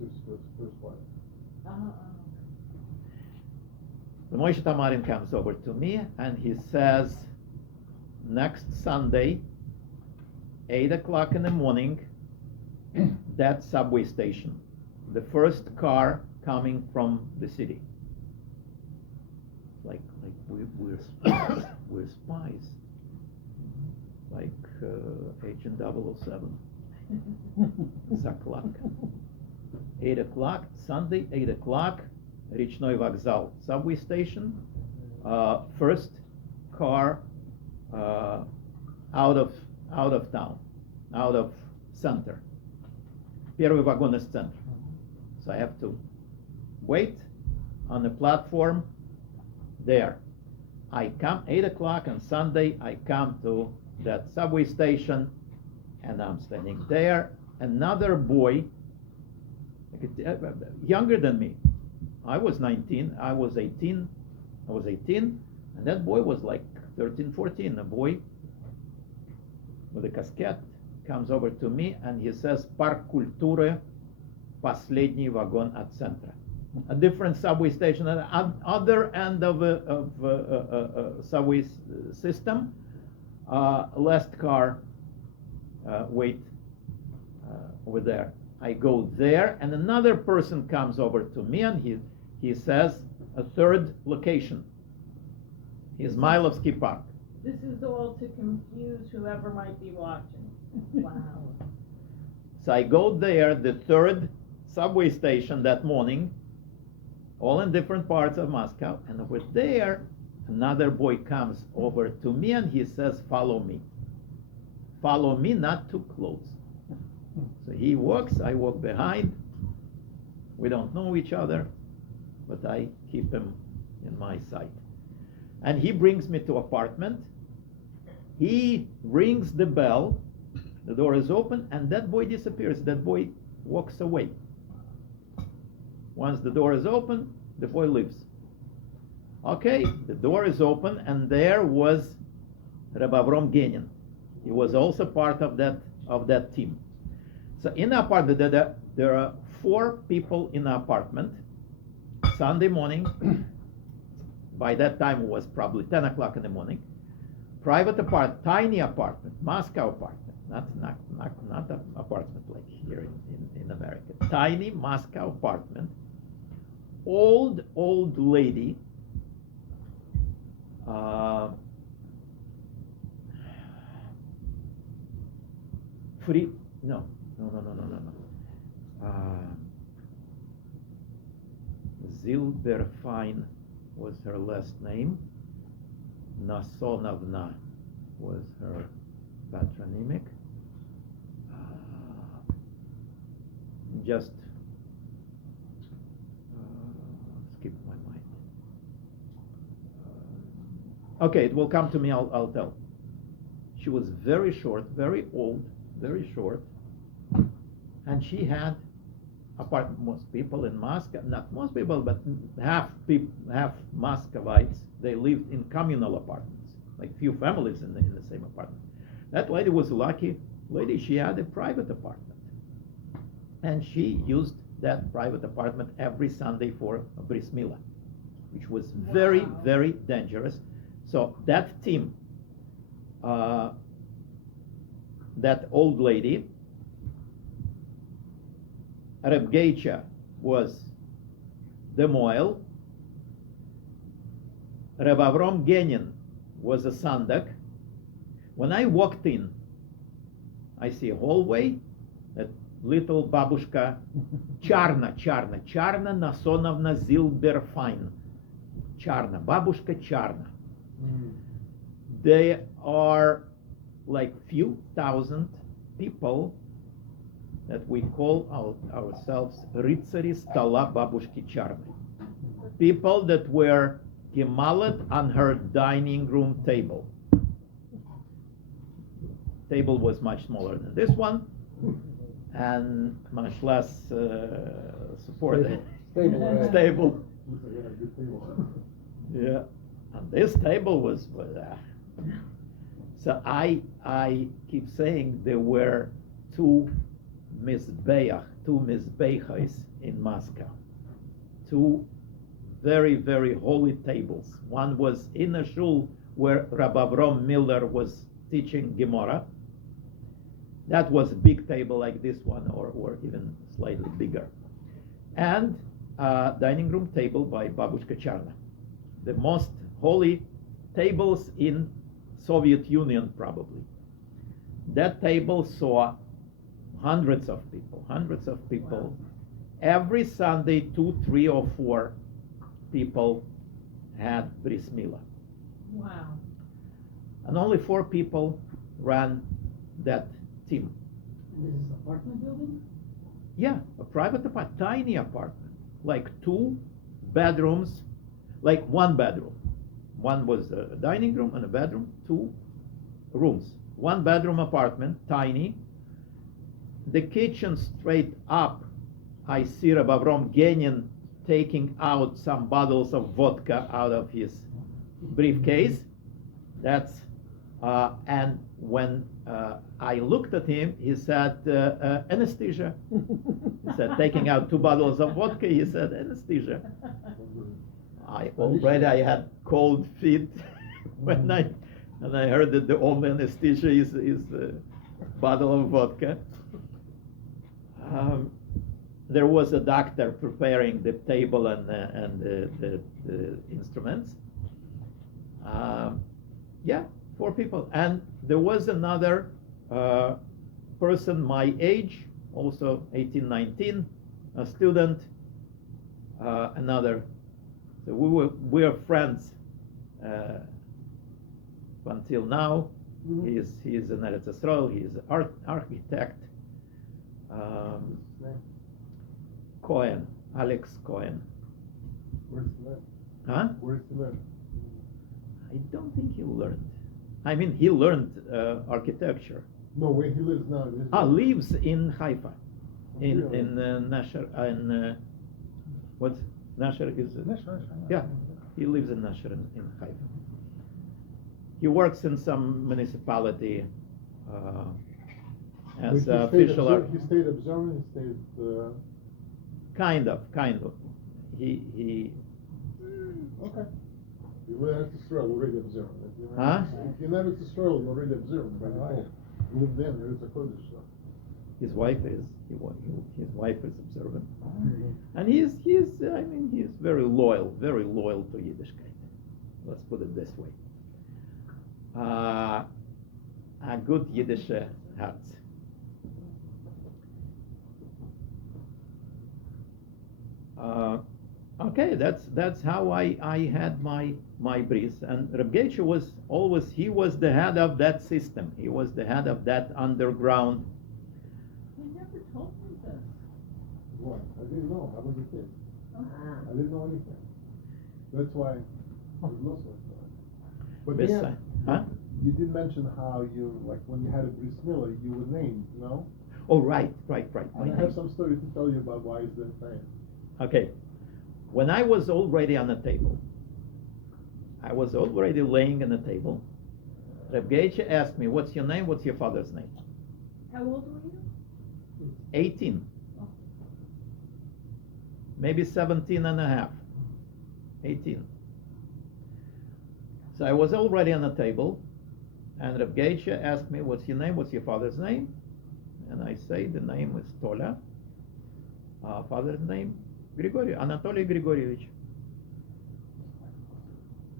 His first wife. The Moshe Tamarin comes over to me and he says, next Sunday, 8 o'clock in the morning, that subway station, the first car coming from the city. Like we're spies. We're spies. Like Agent 007. Zaklak. 8 o'clock, Sunday, 8 o'clock, Rechnoy Vokzal subway station. First car out of town, out of center. Первый вагон из центра. So I have to wait on the platform there. I come 8 o'clock on Sunday, I come to that subway station and I'm standing there. Another boy, younger than me. I was 19, I was 18, and that boy was like 13, 14. A boy with a casquette comes over to me and he says, Park Kulture, последний вагон от центра. A different subway station at the other end of a subway system. Last car, wait over there. I go there and another person comes over to me and he says a third location is Milovsky Park. This is all to confuse whoever might be watching. Wow. So I go there, the third subway station that morning, all in different parts of Moscow, and over there, another boy comes over to me and he says, follow me. Follow me, not too close. So he walks, I walk behind. We don't know each other, but I keep him in my sight. And he brings me to apartment. He rings the bell. The door is open, and that boy disappears. That boy walks away. Once the door is open, the boy leaves. Okay, the door is open, and there was Reb Avrom Genin. He was also part of that team. So in the apartment, there are 4 people in the apartment. Sunday morning, by that time it was probably 10 o'clock in the morning. Private apartment, tiny apartment, Moscow apartment, not an apartment like here in America. Tiny Moscow apartment. Old lady. No. Zilberfein was her last name. Nasonovna was her patronymic. Just skip my mind. Okay, it will come to me, I'll tell. She was very short, very old, very short, and she had, apart from most people in Moscow, not most people, but half Muscovites, they lived in communal apartments, like few families in the same apartment. That lady was a lucky lady. She had a private apartment, and she used that private apartment every Sunday for a bris milah, which was very, very dangerous. So that team, that old lady, Reb Getche was the MOHEL, Reb Avrom Genin was a tzaddik. When I walked in, I see a hallway, that little babushka, Charna Nasonovna Zilberfine. Charna, babushka Charna. They are like few thousand people that we call ourselves Ritsari Stola Babushki Charny. People that were gemalet on her dining room table. Table was much smaller than this one, and much less supported. Stable. Yeah, and this table was. So I keep saying there were two mizbechos in Moscow, two very, very holy tables. One was in a shul where Rabbi Avram Miller was teaching Gemara. That was a big table like this one, or even slightly bigger. And a dining room table by Babushka Charna. The most holy tables in Soviet Union, probably. That table saw hundreds of people. Wow. Every Sunday, 2, 3, or 4 people had bris milah. Wow. And only 4 people ran that team. And this is an apartment building? Yeah, a private apartment, tiny apartment, like 2 bedrooms, like 1 bedroom. One was a dining room and a bedroom, 2 rooms. 1 bedroom apartment, tiny. The kitchen straight up, I see Reb Avram Genin taking out some bottles of vodka out of his briefcase. That's and when I looked at him, he said anesthesia. He said taking out 2 bottles of vodka. He said anesthesia. I had cold feet when I heard that the only anesthesia is a bottle of vodka. There was a doctor preparing the table and the instruments. 4 people, and there was another person my age, also 18, 19, a student. Another. So we are friends until now. He is an Eretz Yisrael. He is an architect. Cohen, Alex Cohen. Where's he live? Huh? Where's he live? I don't think he learned. I mean, he learned architecture. No, where he lives now. Lives in Haifa, in Nasher, in what's Nasher is? Yeah, he lives in Nasher in Haifa. He works in some municipality as official. He stayed observing. He stayed. Kind of. He. Okay. You live in Israel, already observing. Huh? If you're not in Israel, you already observing. You live there. There is a Kodesh. His wife is observant, and he's very loyal to Yiddishkeit. Let's put it this way. A good Yiddish heart. Okay, that's how I had my bris, and Reb Getche was the head of that system. He was the head of that underground. You never told me this. What? I didn't know. I was a kid. I didn't know anything. That's why there's no such thing. But yeah, you did mention how you, like, when you had a bris milah, you were named, no? Oh, right. And I have some story to tell you about why it's been named. Okay. When I was already on the table, I was already laying on the table, Reb Getche asked me, what's your name? What's your father's name? How old were you? 18. Maybe 17 and a half. 18. So I was already on the table, and Reb Getche asked me, what's your name? What's your father's name? And I say the name is Tola. Father's name? Grigory, Anatoly Grigorievich.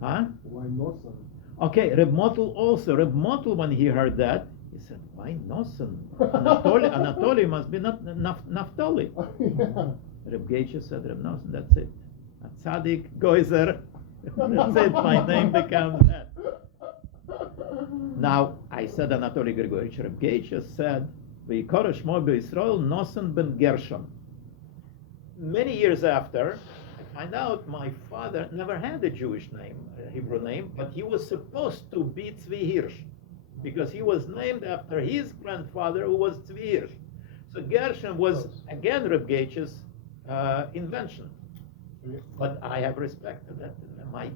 Huh? Why no son? Okay, Reb Motel also. Reb Motel, when he heard that, He said, why Noson? Anatoly must be not Naftali. Yeah. Reb Getche said, Reb Noson, that's it. A Tzadik, Goizer, that's it, my name becomes that. Now, I said Anatoly Grigorich, Reb Getche said, V'yikor Shmo b'Yisrael Noson ben Gershon. Many years after, I find out my father never had a Jewish name, a Hebrew name, but he was supposed to be Tzvi Hirsch, because he was named after his grandfather, who was Tzvi Hirsch. So Gershon was, again, Reb Getche's invention. But I have respect to that. My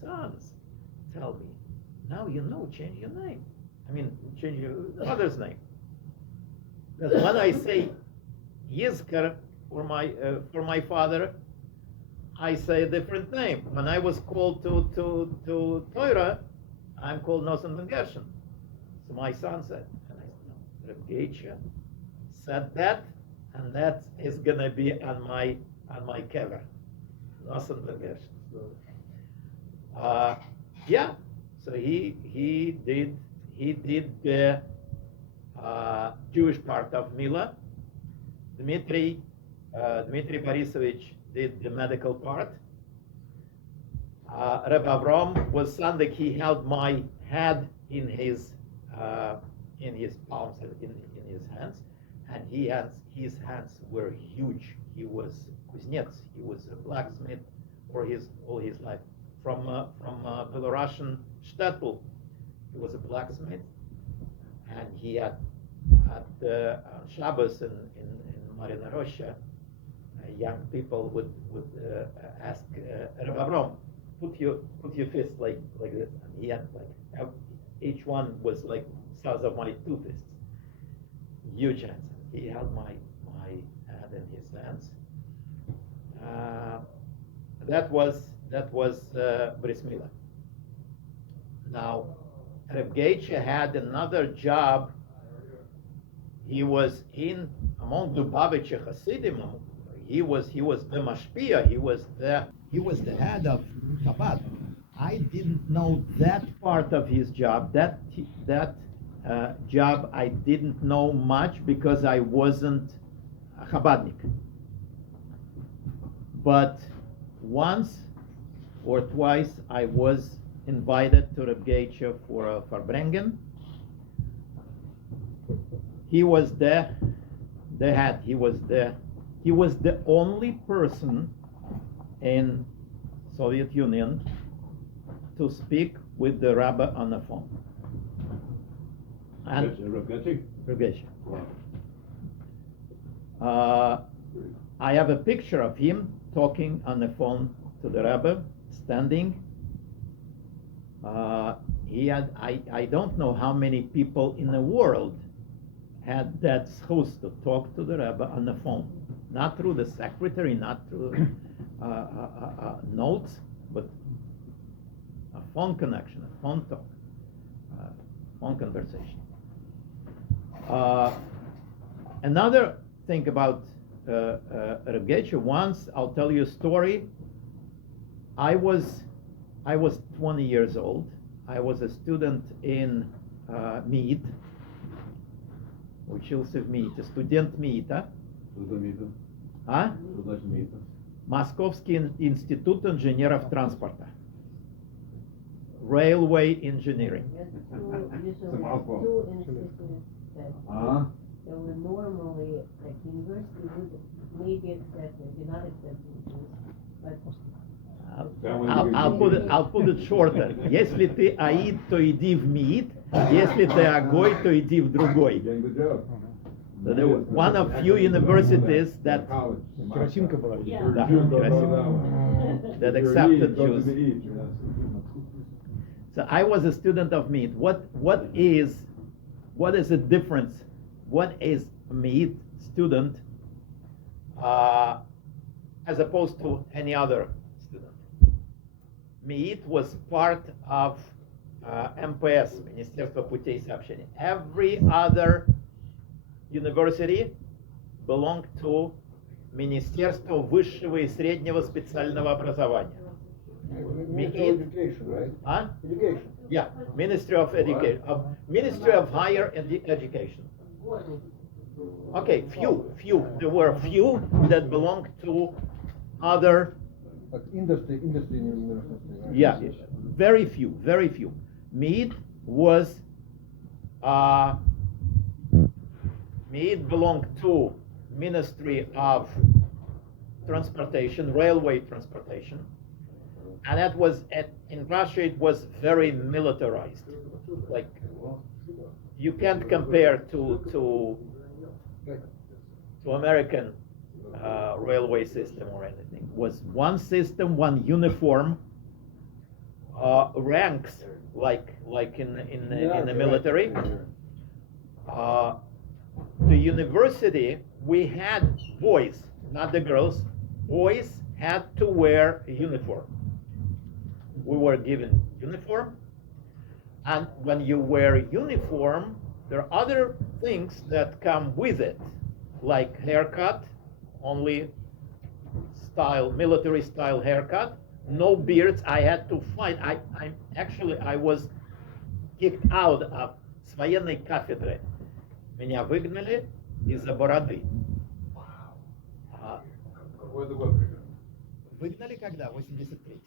sons tell me, now you know, change your name. I mean, change your father's name. Because when I say Yizkar for my father, I say a different name. When I was called to Torah, I'm called Noson ben Gershon. So my son said, and I said, no, Reb Getche said that, and that is gonna be on my kever, Noson ben Gershon. Yeah. So he did the Jewish part of Mila. Dmitry Borisovich did the medical part. Reb Avram was Tzadik. He held my head in his palms, in his hands, and his hands were huge. He was kuznets. He was a blacksmith all his life. From Belarusian shtetl, he was a blacksmith, and he had at Shabbos in Marina Rocha, young people would ask Reb Avram, put your fist like this, and he had each one was like size of my two fists, huge hands. He held my hand in his hands. That was Bris Milah. Now, Reb Getche had another job. He was among Lubavitcher Hasidim. He was the mashpia. He was the head of Chabad. I didn't know that part of his job. That job I didn't know much because I wasn't a Chabadnik. But once or twice I was invited to Reb Getche for a Farbrengen. He was the head. He was the only person in Soviet Union to speak with the rabbi on the phone. And Reb Getche? Reb Getche. Wow. I have a picture of him talking on the phone to the rabbi, standing. He had, I don't know how many people in the world had that schus to talk to the rabbi on the phone, not through the secretary, not through notes, but a phone connection, a phone talk, phone conversation. Another thing about Reb Getche, once I'll tell you a story. I was 20 years old. I was a student in MIT, учился в МИИТе, студент МИИТа. Что значит МИИТа? Московский институт инженеров транспорта. Railway Engineering. It's a mouthful. Two institutes that they were normally like university would maybe accept, maybe not accept Jews, but I'll put it shorter. Если ты аид, то иди в МИИТ. Если ты агой, то иди в другой. So there was one of few universities that Керосинка была. Да, керосинка. That accepted Jews. So I was a student of MIT. What is the difference? What is a MIT student as opposed to any other student? MIT was part of МПС, Министерство путей сообщения. Every other university belonged to Министерство высшего и среднего специального образования. Ministry of Education, right? Huh? Education. Yeah, Ministry of Education, Ministry of Higher Education. Okay, few. There were few that belonged to other. But industry university, right? Yeah, very few. Mead was. Mead belonged to Ministry of Transportation, Railway Transportation, and that was in Russia. It was very militarized. Like you can't compare to American railway system or anything. It was one system, one uniform, ranks like in the military. The university, we had boys, not the girls. Boys had to wear a uniform. We were given uniform, and when you wear a uniform, there are other things that come with it, like haircut, only style, military style haircut, no beards. I had to fight. I was kicked out of с военной кафедры. Меня выгнали из-за бороды. Выгнали когда? 83.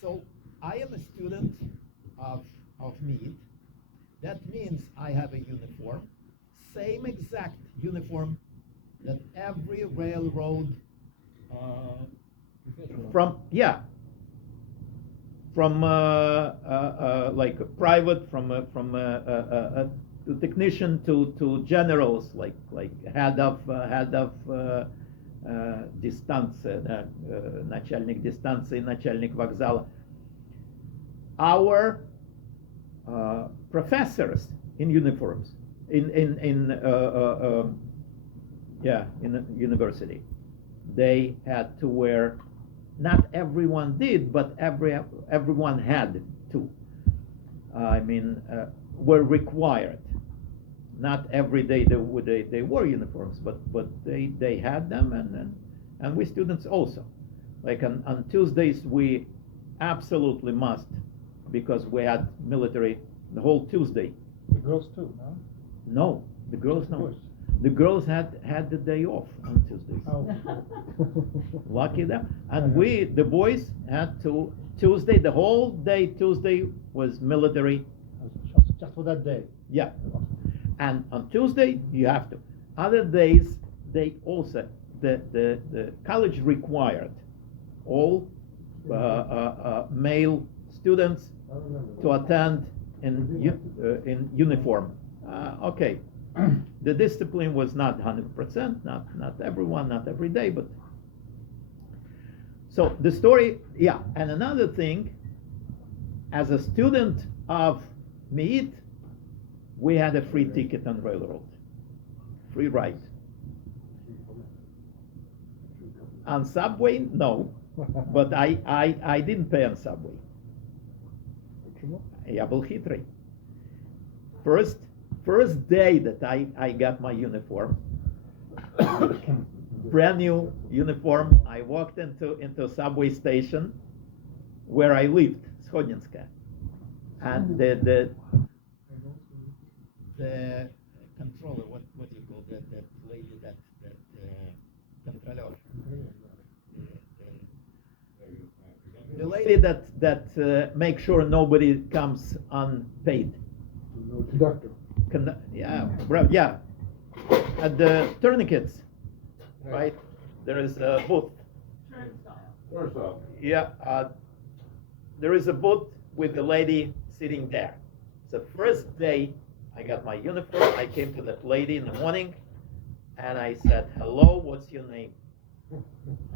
So I am a student of MIT. That means I have a uniform, same exact uniform that every railroad from like private, from technician to generals, like head of дистанция, начальник дистанции, начальник вокзала. Our professors in uniforms in university, they had to wear. Not everyone did, but everyone had to. Were required. Not every day they wore uniforms, but they had them, and we students also. Like on Tuesdays we absolutely must, because we had military the whole Tuesday. The girls too, no? No, the girls no. Of course. The girls had the day off on Tuesdays. Oh. Lucky them. And we, the boys, had to Tuesday, the whole day Tuesday was military. Just for that day. Yeah. And on Tuesday you have to. Other days they also the college required all male students to attend in uniform. Okay. The discipline was not 100%, not everyone, not every day, but so the story, yeah. And another thing, as a student of MIT, we had a free ticket on railroad, free ride. On subway, no, but I didn't pay on subway. Я был хитрый. First day that I got my uniform, brand new uniform, I walked into a subway station where I lived, Schodninska, and the controller, what do you call that lady, that controller, the lady that makes sure nobody comes unpaid. Conductor. Yeah, at the tourniquets, right? There is a booth. Yeah, there is a booth with the lady sitting there. The first day I got my uniform, I came to that lady in the morning, and I said, "Hello, what's your name?"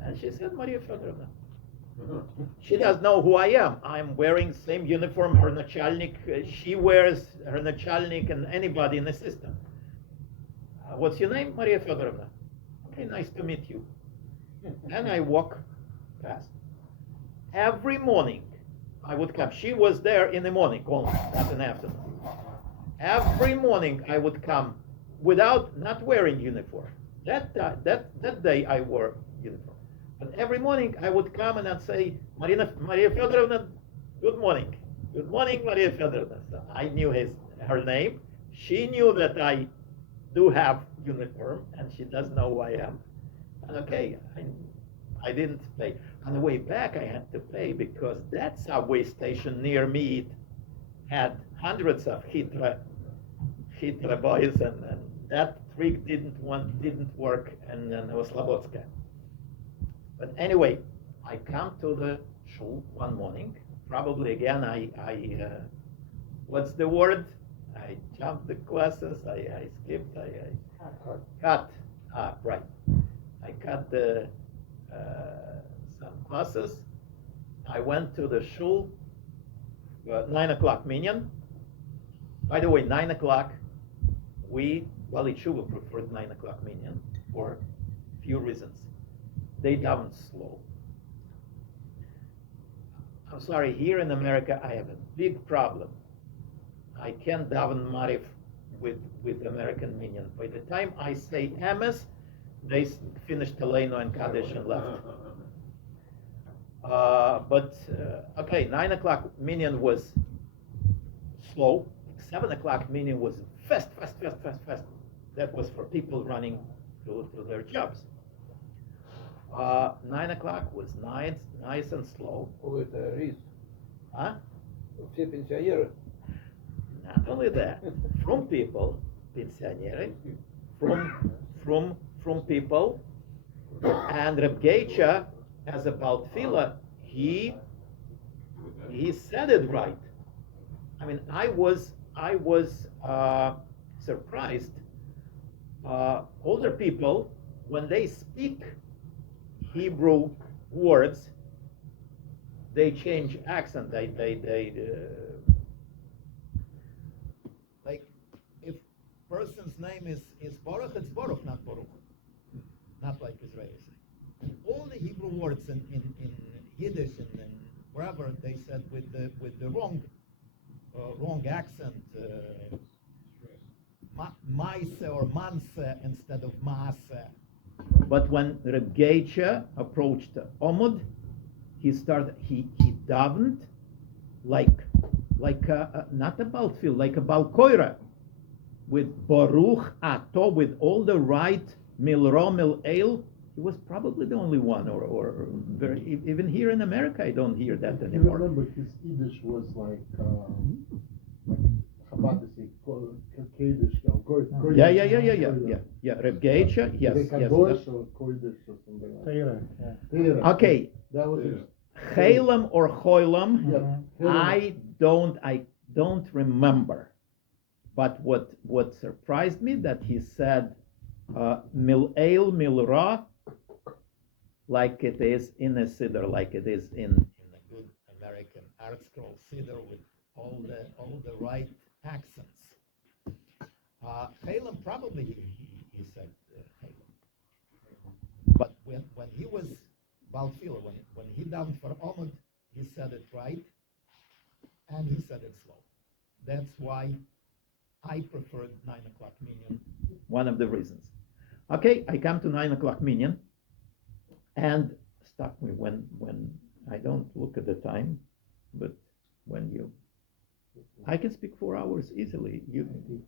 And she said, "Maria Fedorovna." She doesn't know who I am. I'm wearing same uniform her начальник. She wears her начальник and anybody in the system. What's your name? Maria Fedorovna. Okay, nice to meet you. And I walk past. Every morning I would come. She was there in the morning only, not in the afternoon. Every morning I would come not wearing uniform. That day I wore uniform. But every morning I would come and I'd say, Maria Fedorovna, good morning. Good morning, Maria Fedorovna. So I knew her name. She knew that I do have uniform, and she does know who I am. And okay, I didn't pay. On the way back, I had to pay because that subway station near me had hundreds of Hitler boys, and that trick didn't work, and then it was Slobodska. But anyway, I come to the shul one morning. Probably again, I what's the word? I jumped the classes. I skipped. I cut. Right. I cut the some classes. I went to the shul. 9 o'clock minyan. By the way, 9 o'clock. Wali Tshuva preferred 9 o'clock minyan for a few reasons. They daven slow. I'm sorry, here in America I have a big problem. I can't daven Marif with American minyan. By the time I say Emes, they finished Teleino and Kaddish and left. Okay, 9 o'clock minyan was slow. 7 o'clock minyan was fast. That was for people running to their jobs. 9 o'clock was nice and slow. Huh? Not only that, from people, pensioneri, from people, and Reb Getche, as about Tefillah, he said it right. I mean, I was surprised. Older people, when they speak Hebrew words, they change accent. They like if person's name is Baruch, it's Baruch, not Baruch, not like Israelis say. All the Hebrew words in Yiddish and wherever they said with the wrong accent, maise or manse instead of maase. But when Reb Getche approached Omud, he davened like not a Baltfil, like a Balkoira, with Baruch Ato, with all the right Milro Mil-El. He was probably the only one, or very, even here in America, I don't hear that anymore. You remember his Yiddish was like Chabad, they say, Kaddish, Yeah. Reb Getche, yes. Kadosh or Kodesh or something like that. Okay. That was it. Chalem or Choilam, Yeah. I don't remember. But what surprised me that he said Mil-El, Mil-Ra, like it is in a Siddur, like it is in a good American art scroll Siddur with all the right accents. Chalem probably he said Chalem. But when he was Balfil, when he davened for Omid, he said it right, and he said it slow. That's why I preferred 9 o'clock minyan. One of the reasons. Okay, I come to 9 o'clock minyan, and stop me when I don't look at the time, but when I can speak 4 hours easily.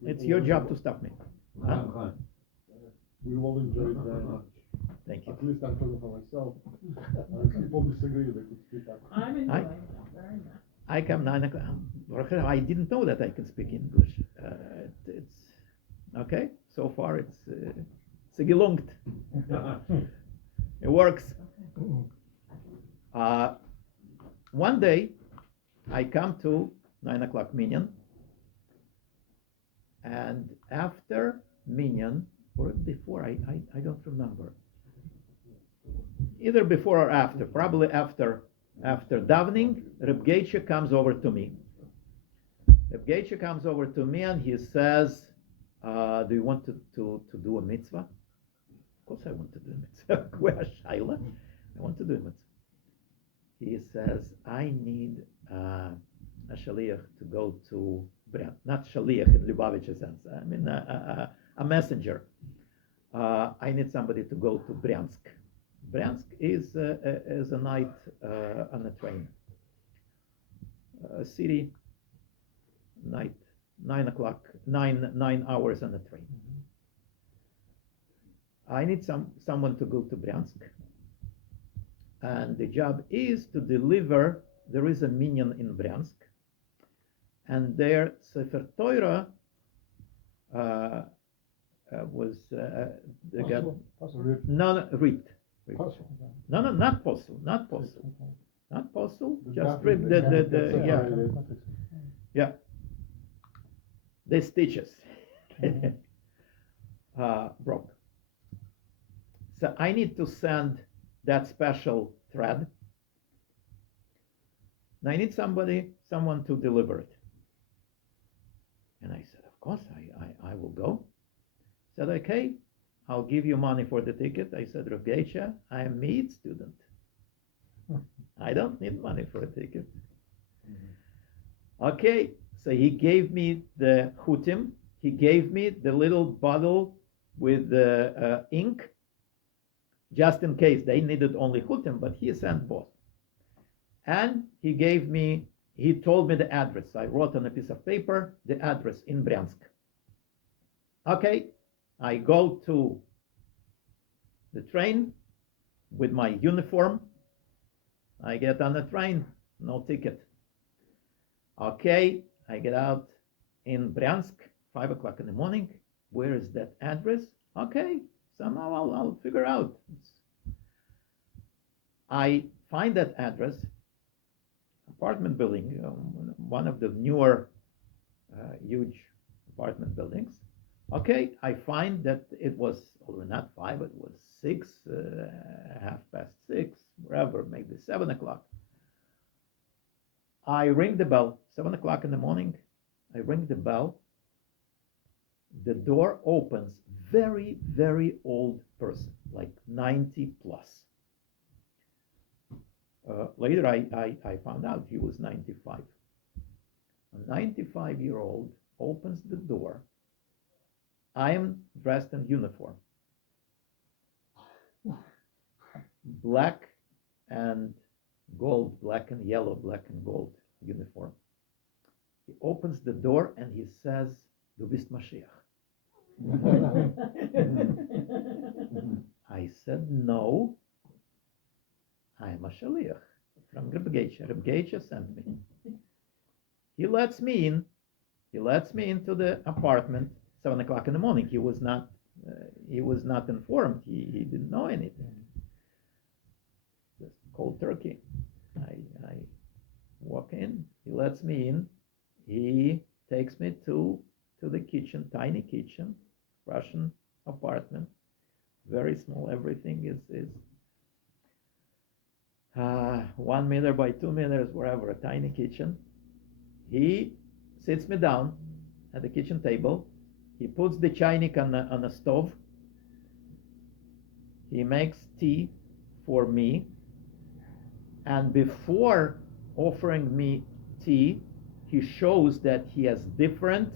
It's your job to stop me. Huh? We all enjoyed it very much. Thank you. At least I'm talking for myself. If people disagree, they could speak up. I'm enjoying that very much. I come 9 o'clock. I didn't know that I can speak English. It's okay. So far, it's gelungt. It works. One day, I come to 9 o'clock minyan, and after minyan, or before, I don't remember. Either before or after, probably after davening, Reb Getche comes over to me. Reb Getche comes over to me and he says, do you want to do a mitzvah? Of course I want to do a mitzvah. Where Shaila? I want to do a mitzvah. He says, I need a shaliach to go to, not shaliach in Lubavitcher sense, I mean a messenger. I need somebody to go to Bryansk. Bryansk is a night on a train. City, night, 9 o'clock, 9 hours on a train. I need someone to go to Bryansk. And the job is to deliver, there is a minyan in Bryansk, and their Sefer Torah was read. Puzzle. No, not postal, not postal, just read the stitches broke. So I need to send that special thread. And I need someone to deliver it. And I said, of course, I will go. Said, okay, I'll give you money for the ticket. I said, Reb Getche, I am a student. I don't need money for a ticket. Okay, so he gave me the chutim. He gave me the little bottle with the ink, just in case they needed only chutim, but he sent both. And he told me the address. I wrote on a piece of paper the address in Bryansk. Okay, I go to the train with my uniform. I get on the train, no ticket. Okay, I get out in Bryansk, 5 o'clock in the morning. Where is that address? Okay, somehow I'll figure out. I find that address, apartment building, one of the newer huge apartment buildings. Okay, I find that it was not 5, it was 6, 6:30, wherever, maybe 7 o'clock. I ring the bell, 7 o'clock in the morning. I ring the bell. The door opens, very, very old person, like 90 plus. Later I found out he was 95. A 95-year-old opens the door. I am dressed in uniform. Black and gold, black and yellow, black and gold uniform. He opens the door and he says, "Du bist Mashiach." I said, "No, I am a shaliach from Reb Getche. Reb Getche sent me." He lets me in. He lets me into the apartment. 7 o'clock in the morning. He was not informed. He didn't know anything. Just cold turkey. I walk in. He lets me in. He takes me to the kitchen, tiny kitchen, Russian apartment, very small. Everything is 1 meter by 2 meters, wherever, a tiny kitchen. He sits me down at the kitchen table. He puts the chainik on a stove. He makes tea for me. And before offering me tea, he shows that he has different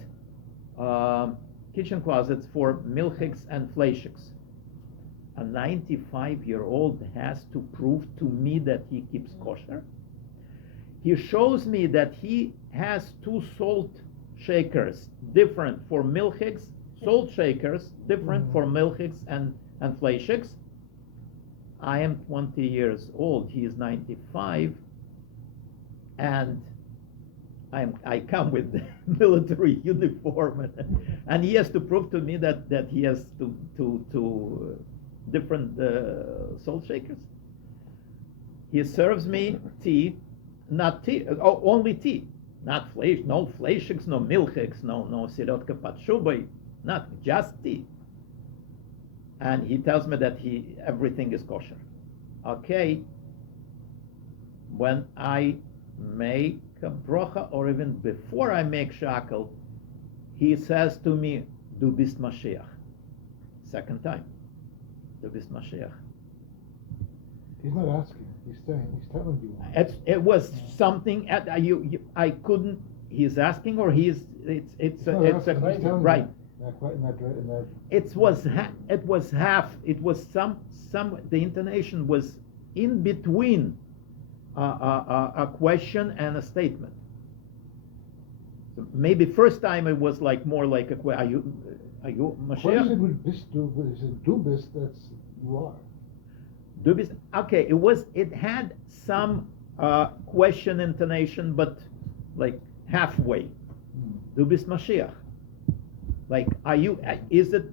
kitchen closets for milchiks and fleishiks. A 95-year-old has to prove to me that he keeps kosher. He shows me that he has 2 salt shakers, different for milchiks, salt shakers, different for milchiks and fleishiks. I am 20 years old, he is 95, and I come with the military uniform, and he has to prove to me that he has two different salt shakers. He serves me tea, not tea, only tea, not flesh, no fleishiks, no milchiks, no sirotka patshubai, not just tea. And he tells me that everything is kosher. Okay, when I make a brocha, or even before I make shakel, he says to me, "Du bist Mashiach." Second time, "Du bist Mashiach." He's not asking. He's telling you. It was something I couldn't. He's asking, or it's not asking, he's telling right. you. Not quite, not right, not. It was half. It was some. The intonation was in between a question and a statement. So maybe first time it was like more like a question. Are you What is Mashiach? it with this do, is it do this, that's, you are. Dubis. Okay, it had some question intonation, but like halfway. Dubis Mashiach. Like, are you? Is it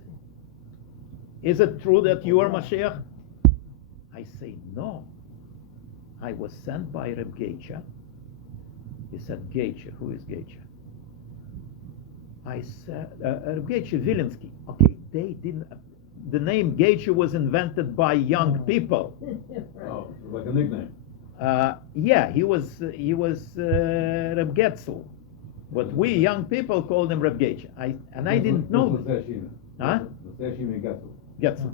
true that you are Mashiach? I say no. I was sent by Reb Getche. He said, Getche, who is Getche? I said, Reb Getche Vilensky. Okay, they didn't. The name Getche was invented by young people. Oh, like a nickname. Yeah, he was Reb Getze. But we young people called him Reb Getche. I didn't know. Huh? Getze.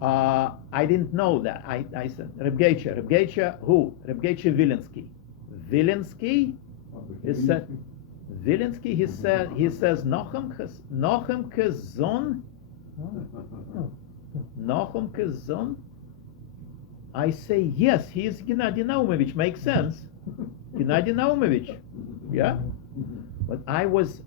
I didn't know that. I said Reb Getche. Reb Getche who? Reb Getche Vilensky. Vilensky. He said Vilensky. He says Nochem Kezon. Nochem Kezon. I say yes. He is Gennady Naumovich. Makes sense. Gennady Naumovich. Yeah. But I was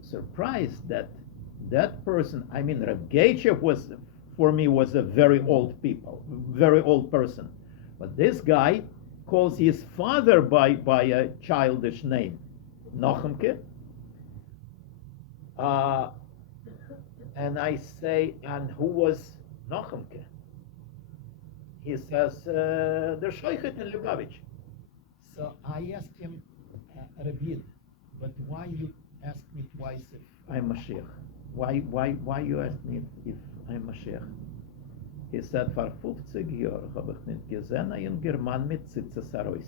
surprised that person. I mean, Reb Getche was for me was a very old person. But this guy calls his father by a childish name, Nochemke. And I say, and who was Nochemke? He says, der Shoichet in Lubavitch. So I asked him, Rabbi, but why you ask me twice if I'm Mashiach? Why you ask me if I'm Mashiach? He said, for 50 Jahre habe ich nicht gesehen einen German mit Zitzesarois.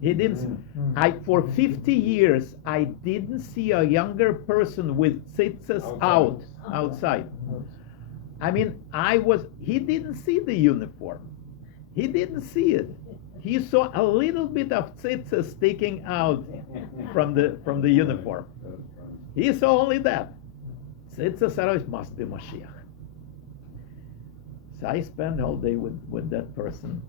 He didn't. For 50 years, I didn't see a younger person with tzitzes outside. I mean, he didn't see the uniform. He didn't see it. He saw a little bit of tzitzes sticking out from the uniform. He saw only that. Tzitzes Sarois must be Mashiach. So I spent all day with that person.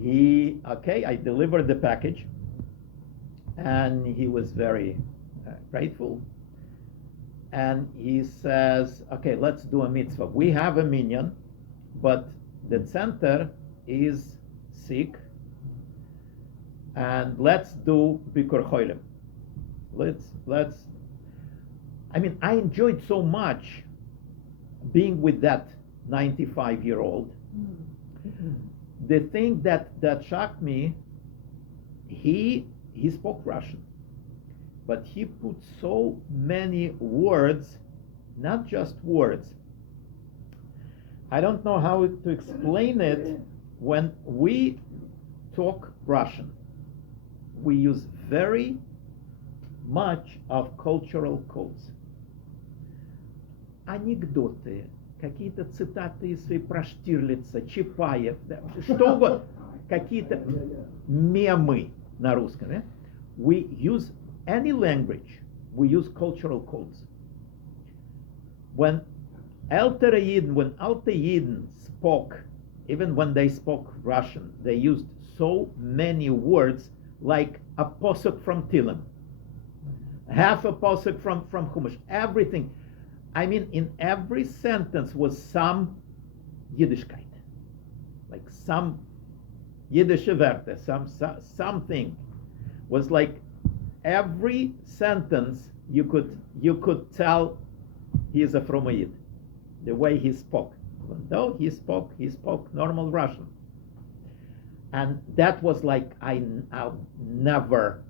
I delivered the package, and he was very grateful. And he says, okay, let's do a mitzvah. We have a minyan, but the center is sick, and let's do Bikur Cholim. Let's. I mean, I enjoyed so much being with that 95-year-old. The thing that shocked me, he spoke Russian, but he put so many words, not just words. I don't know how to explain it. When we talk Russian, we use very much of cultural codes. Анекдоты, какие-то цитаты из про Штирлица, Чапаев, что угодно, какие-то мемы на русском. We use any language, we use cultural codes. When Alte Yidden spoke, even when they spoke Russian, they used so many words like a posuk from Tehillim, half a posuk from Chumash, everything. I mean, in every sentence was some Yiddishkeit, like some Yiddish Werte, something. Was like every sentence you could tell he is a Fromm Yid, the way he spoke. Even though he spoke normal Russian. And that was like, I'll never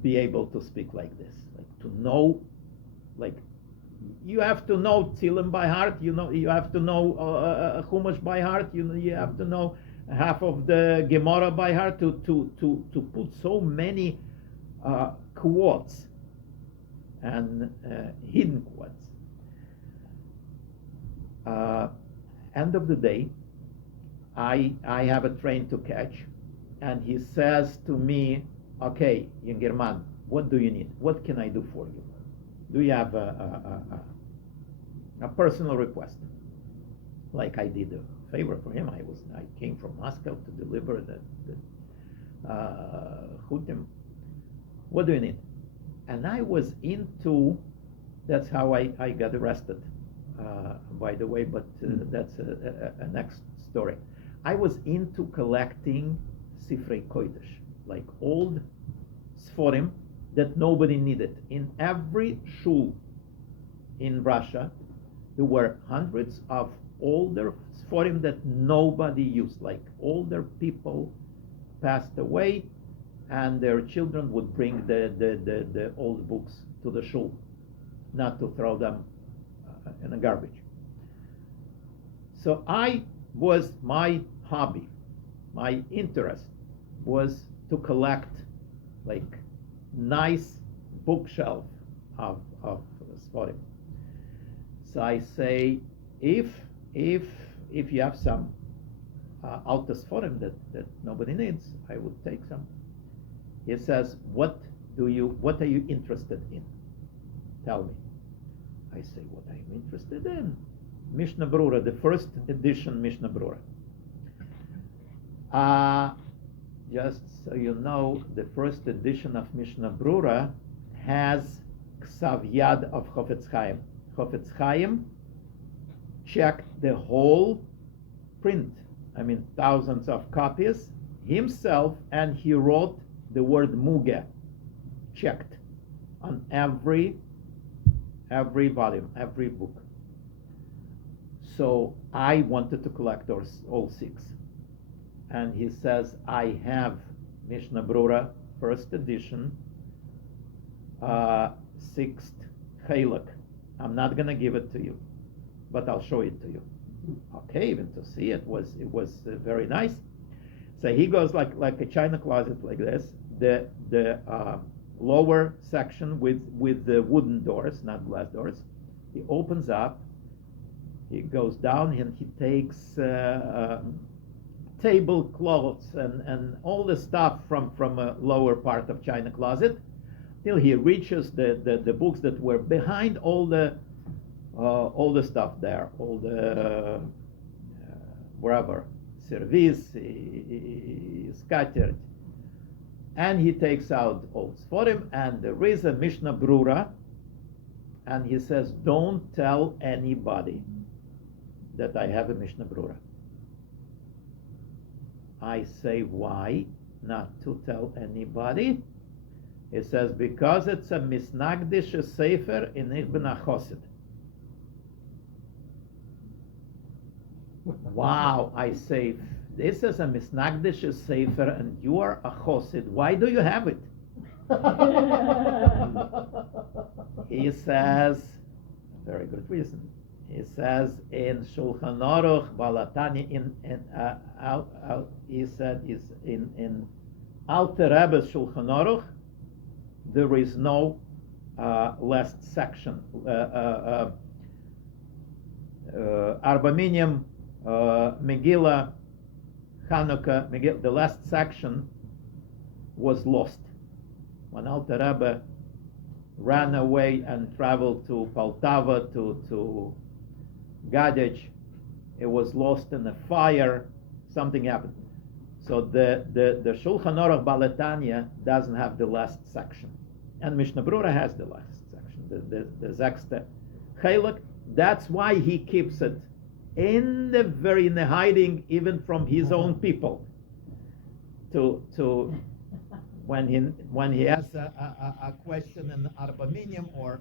be able to speak like this. Like to know, like, you have to know Tehillim by heart. You have to know Chumash by heart. You have to know half of the Gemara by heart to put so many quotes and hidden quotes. End of the day, I have a train to catch, and he says to me, okay, in German, what do you need? What can I do for you? Do you have a personal request? Like I did a favor for him. I came from Moscow to deliver the Chutim. What do you need? And I was into, that's how I got arrested, by the way, but that's a next story. I was into collecting Sifrei Kodesh, like old Sforim that nobody needed. In every shul in Russia, there were hundreds of older Sforim that nobody used, like older people passed away, and their children would bring the old books to the shul, not to throw them in the garbage. So my hobby, my interest was to collect like nice bookshelf of Sforim. So I say, if you have some Alta Sforim that nobody needs, I would take some. He says, what are you interested in? Tell me. I say, what I'm interested in? Mishnah Brura, the first edition Mishnah Brura. Just so you know, the first edition of Mishnah Brura has Ksav Yad of Chofetz Chaim. Chofetz Chaim checked the whole print, thousands of copies, himself, and he wrote the word Muge, checked, on every volume, every book. So I wanted to collect all six. And he says, I have Mishnah Brura, first edition, sixth Chelek. I'm not going to give it to you, but I'll show it to you. Okay, even to see it was very nice. So he goes like a china closet like this. The lower section with the wooden doors, not glass doors. He opens up. He goes down and he takes tablecloths and all the stuff from a lower part of china closet, till he reaches the books that were behind all the stuff there, all the wherever, service, scattered. And he takes out all Sforim, and there is a Mishnah Brura, and he says, don't tell anybody that I have a Mishnah Brura. I say, why not to tell anybody? He says, because it's a misnagdish sefer in ich bin a chosid. Wow, I say, this is a misnagdish sefer and you are a chosid. Why do you have it? He says, very good reason. He says in Shulchan Aruch Balatani he said is in Alter Rebbe's Shulchan Aruch there is no last section. Arba Megillah, Hanukkah, Megillah, the last section was lost. When Alter Rebbe ran away and traveled to Poltava, to Gadech, it was lost in a fire, something happened. So the Shulchan Aruch Balatanya doesn't have the last section. And Mishnah Brura has the last section, the Zexte Chelek. That's why he keeps it in the hiding, even from his own people. To when he has a question in Arba Minim or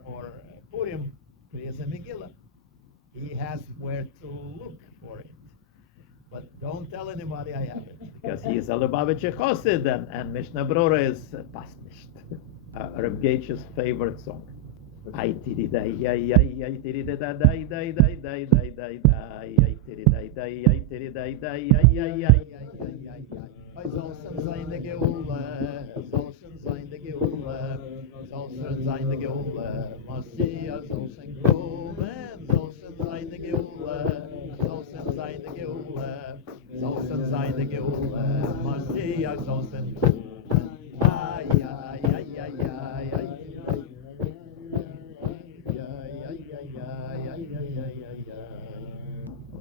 Purim, Kriyas Megillah, he has where to look for it. But don't tell anybody I have it, because he is a Lubavitcher Chosid, and Mishnah Brura is passt nicht. Reb Getche's favorite song. I tiri dai dai I tiri dai dai dai dai dai dai dai dai I tiri dai dai I tiri dai dai I soll schon sein der Geule, soll schon sein der Geule, soll schon sein der Geule, Mashiach soll schon kommen, soll schon sein der Geule, soll schon sein der Geule, soll schon sein der Geule, Mashiach soll schon kommen. Ay ay ay ay ay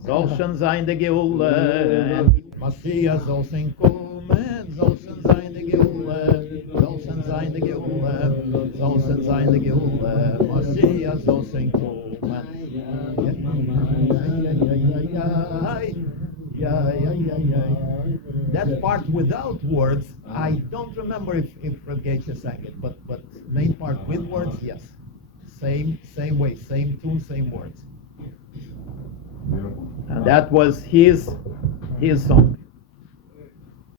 soll schon sein der Geule. Mashiach soll schon kommen, soll schon sein der Geule, soll schon sein der Geule, soll schon sein der Geule. Mashiach soll schon kommen. That part without words, I don't remember if Reb Getche sang it, but main part with words, yes. Same way, same tune, same words. Beautiful. And that was his song.